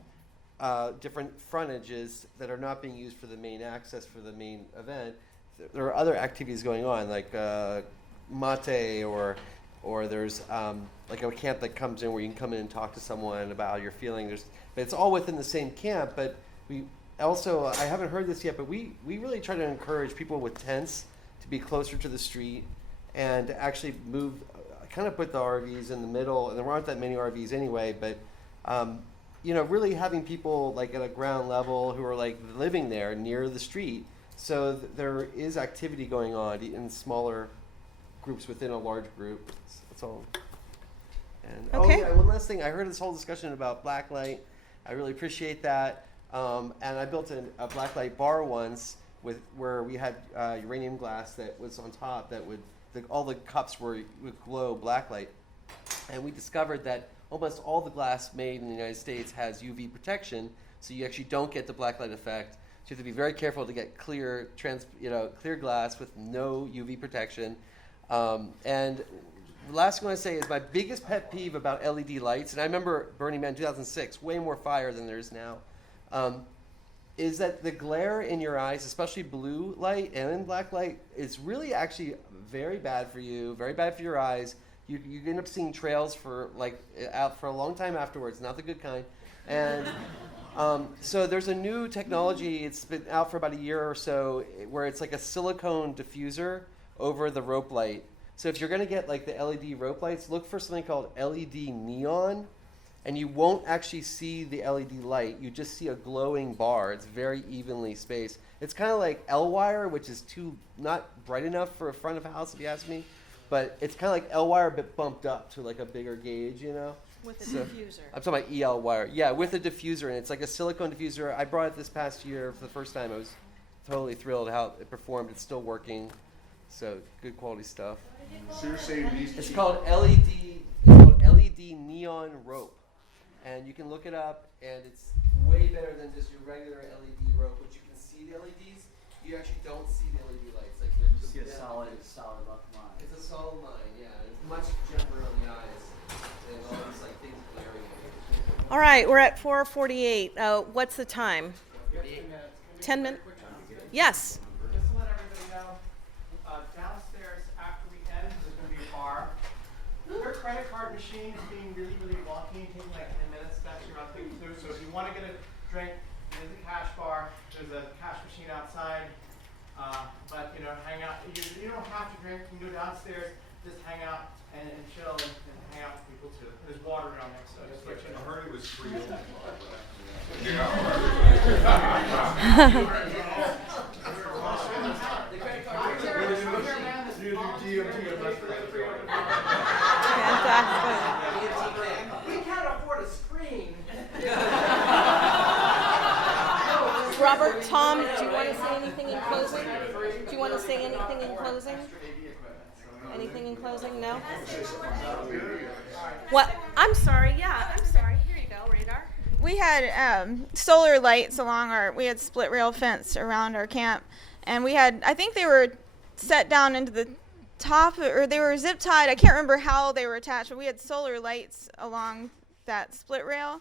different frontages that are not being used for the main access for the main event. There are other activities going on, like mate, or there's like a camp that comes in where you can come in and talk to someone about how you're feeling. But it's all within the same camp. But we also, I haven't heard this yet, but we really try to encourage people with tents to be closer to the street and to actually move, kind of put the RVs in the middle. And there aren't that many RVs anyway, but really having people like at a ground level who are like living there near the street, so there is activity going on in smaller groups within a large group. That's all. And Okay. oh yeah, one last thing. I heard this whole discussion about Blacklight. I really appreciate that. And I built a Blacklight bar once where we had uranium glass that was on top that all the cups would glow Blacklight. And we discovered that almost all the glass made in the United States has UV protection, so you actually don't get the blacklight effect. So you have to be very careful to get clear glass with no UV protection. And the last thing I want to say is my biggest pet peeve about LED lights, and I remember Burning Man 2006, way more fire than there is now, is that the glare in your eyes, especially blue light and in black light, is really actually very bad for you, very bad for your eyes. You end up seeing trails out for a long time afterwards, not the good kind. And so there's a new technology, it's been out for about a year or so, where it's like a silicone diffuser over the rope light. So if you're going to get like the LED rope lights, look for something called LED neon, and you won't actually see the LED light. You just see a glowing bar. It's very evenly spaced. It's kind of like L-wire, which is not bright enough for a front of house, if you ask me. But it's kind of like L-wire, but bumped up to like a bigger gauge, With a diffuser. I'm talking about EL wire. Yeah, with a diffuser, and it's like a silicone diffuser. I brought it this past year for the first time. I was totally thrilled how it performed. It's still working, so good quality stuff. So you're saying these? It's called LED neon rope, and you can look it up. And it's way better than just your regular LED rope, which you can see the LEDs. You actually don't see the LED lights. Like they're just See a solid line. It's a solid line, yeah. It's much gentler on the eyes. And all these like things glaring at you. All right, we're at 4:48. What's the time? 10 minutes? Yes. Just to let everybody know, downstairs after we end, there's going to be a bar. Your credit card machine is being really, really wonky, taking like 10 minutes to actually run things through. So if you want to get a drink, there's a cash bar. There's a cash machine outside. But hang out. You don't have to drink. You can go downstairs, just hang out and chill and hang out with people too. There's water down there, so just let you know. I heard it was free. Fantastic. We can't afford a screen. Robert, Tom, do you want to say anything in closing? Do you want to say anything in closing? Anything in closing? No? What? I'm sorry. Yeah, I'm sorry. Here you go, Radar. We had solar lights we had split rail fence around our camp, and I think they were set down into the top, or they were zip tied. I can't remember how they were attached, but we had solar lights along that split rail,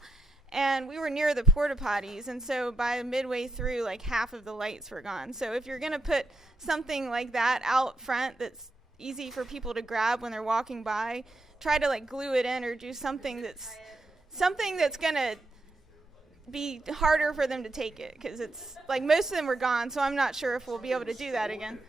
and we were near the porta potties, and so by midway through, like half of the lights were gone. So if you're gonna put something like that out front that's easy for people to grab when they're walking by, try to like glue it in or do something that's gonna be harder for them to take it, because it's like most of them were gone, so I'm not sure if we'll be able to do that again.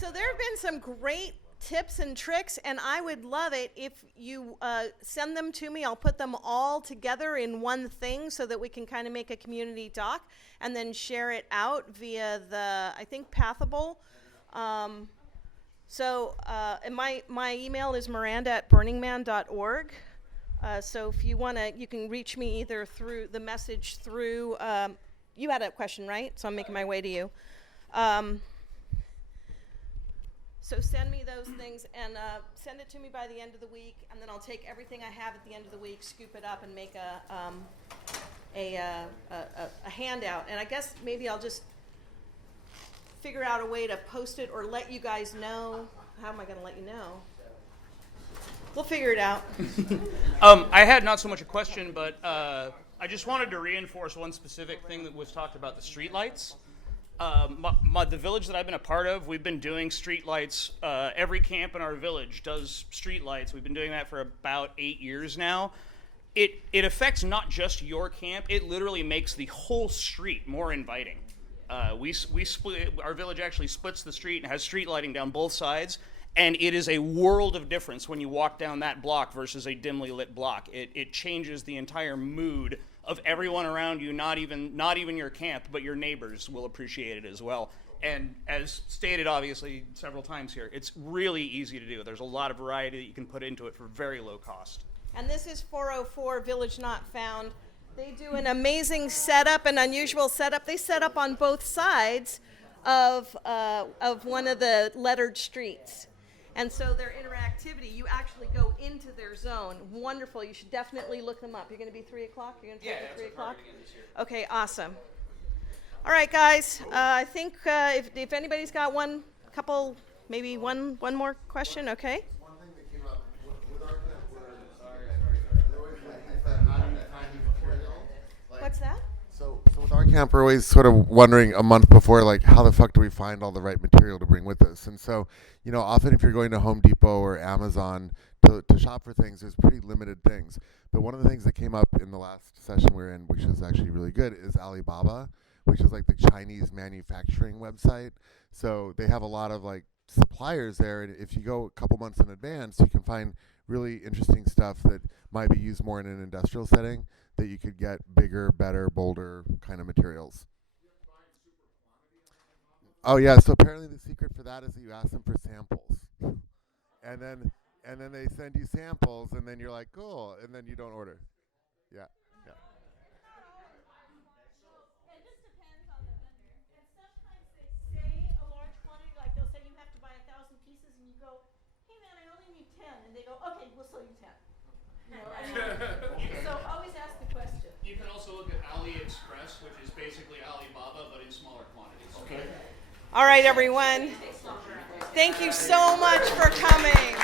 So there have been some great tips and tricks, and I would love it if you send them to me. I'll put them all together in one thing so that we can kind of make a community doc and then share it out via the, I think, Pathable. And my email is miranda@burningman.org. So if you want to, you can reach me either through the message through, you had a question, right? So I'm making my way to you. So send me those things and send it to me by the end of the week, and then I'll take everything I have at the end of the week, scoop it up, and make a handout. And I guess maybe I'll just figure out a way to post it or let you guys know. How am I going to let you know? We'll figure it out. I had not so much a question, but I just wanted to reinforce one specific thing that was talked about, the streetlights. The village that I've been a part of, we've been doing streetlights. Every camp in our village does streetlights. We've been doing that for about 8 years now. It affects not just your camp. It literally makes the whole street more inviting. We split. Our village actually splits the street and has street lighting down both sides. And it is a world of difference when you walk down that block versus a dimly lit block. It changes the entire mood of everyone around you, not even your camp, but your neighbors will appreciate it as well. And as stated, obviously, several times here, it's really easy to do. There's a lot of variety that you can put into it for very low cost. And this is 404 Village Not Found. They do an amazing setup, an unusual setup. They set up on both sides of one of the lettered streets. And so their interactivity, you actually go into their zone. Wonderful. You should definitely look them up. You're going to be 3 o'clock? You're going to take at 3 o'clock? Okay, awesome. All right, guys. I think if anybody's got maybe one more question, okay? One thing that came up with our camp where, they always like that, how do you find the material? What's that? So with our camp, we're always sort of wondering a month before, like, how the fuck do we find all the right material to bring with us? And so, often if you're going to Home Depot or Amazon to shop for things, there's pretty limited things. But one of the things that came up in the last session we're in, which is actually really good, is Alibaba, which is like the Chinese manufacturing website. So they have a lot of like suppliers there, and if you go a couple months in advance, you can find really interesting stuff that might be used more in an industrial setting, that you could get bigger, better, bolder kind of materials. Oh yeah, so apparently the secret for that is that you ask them for samples. And then they send you samples, and then you're like, cool, and then you don't order. Yeah. It just depends on the vendor. And sometimes they say a large quantity, like they'll say you have to buy 1,000 pieces, and you go, hey man, I only need 10. And they go, okay, we'll sell you 10. So always ask the question. You can also look at AliExpress, which is basically Alibaba, but in smaller quantities. All right, everyone. Thank you so much for coming.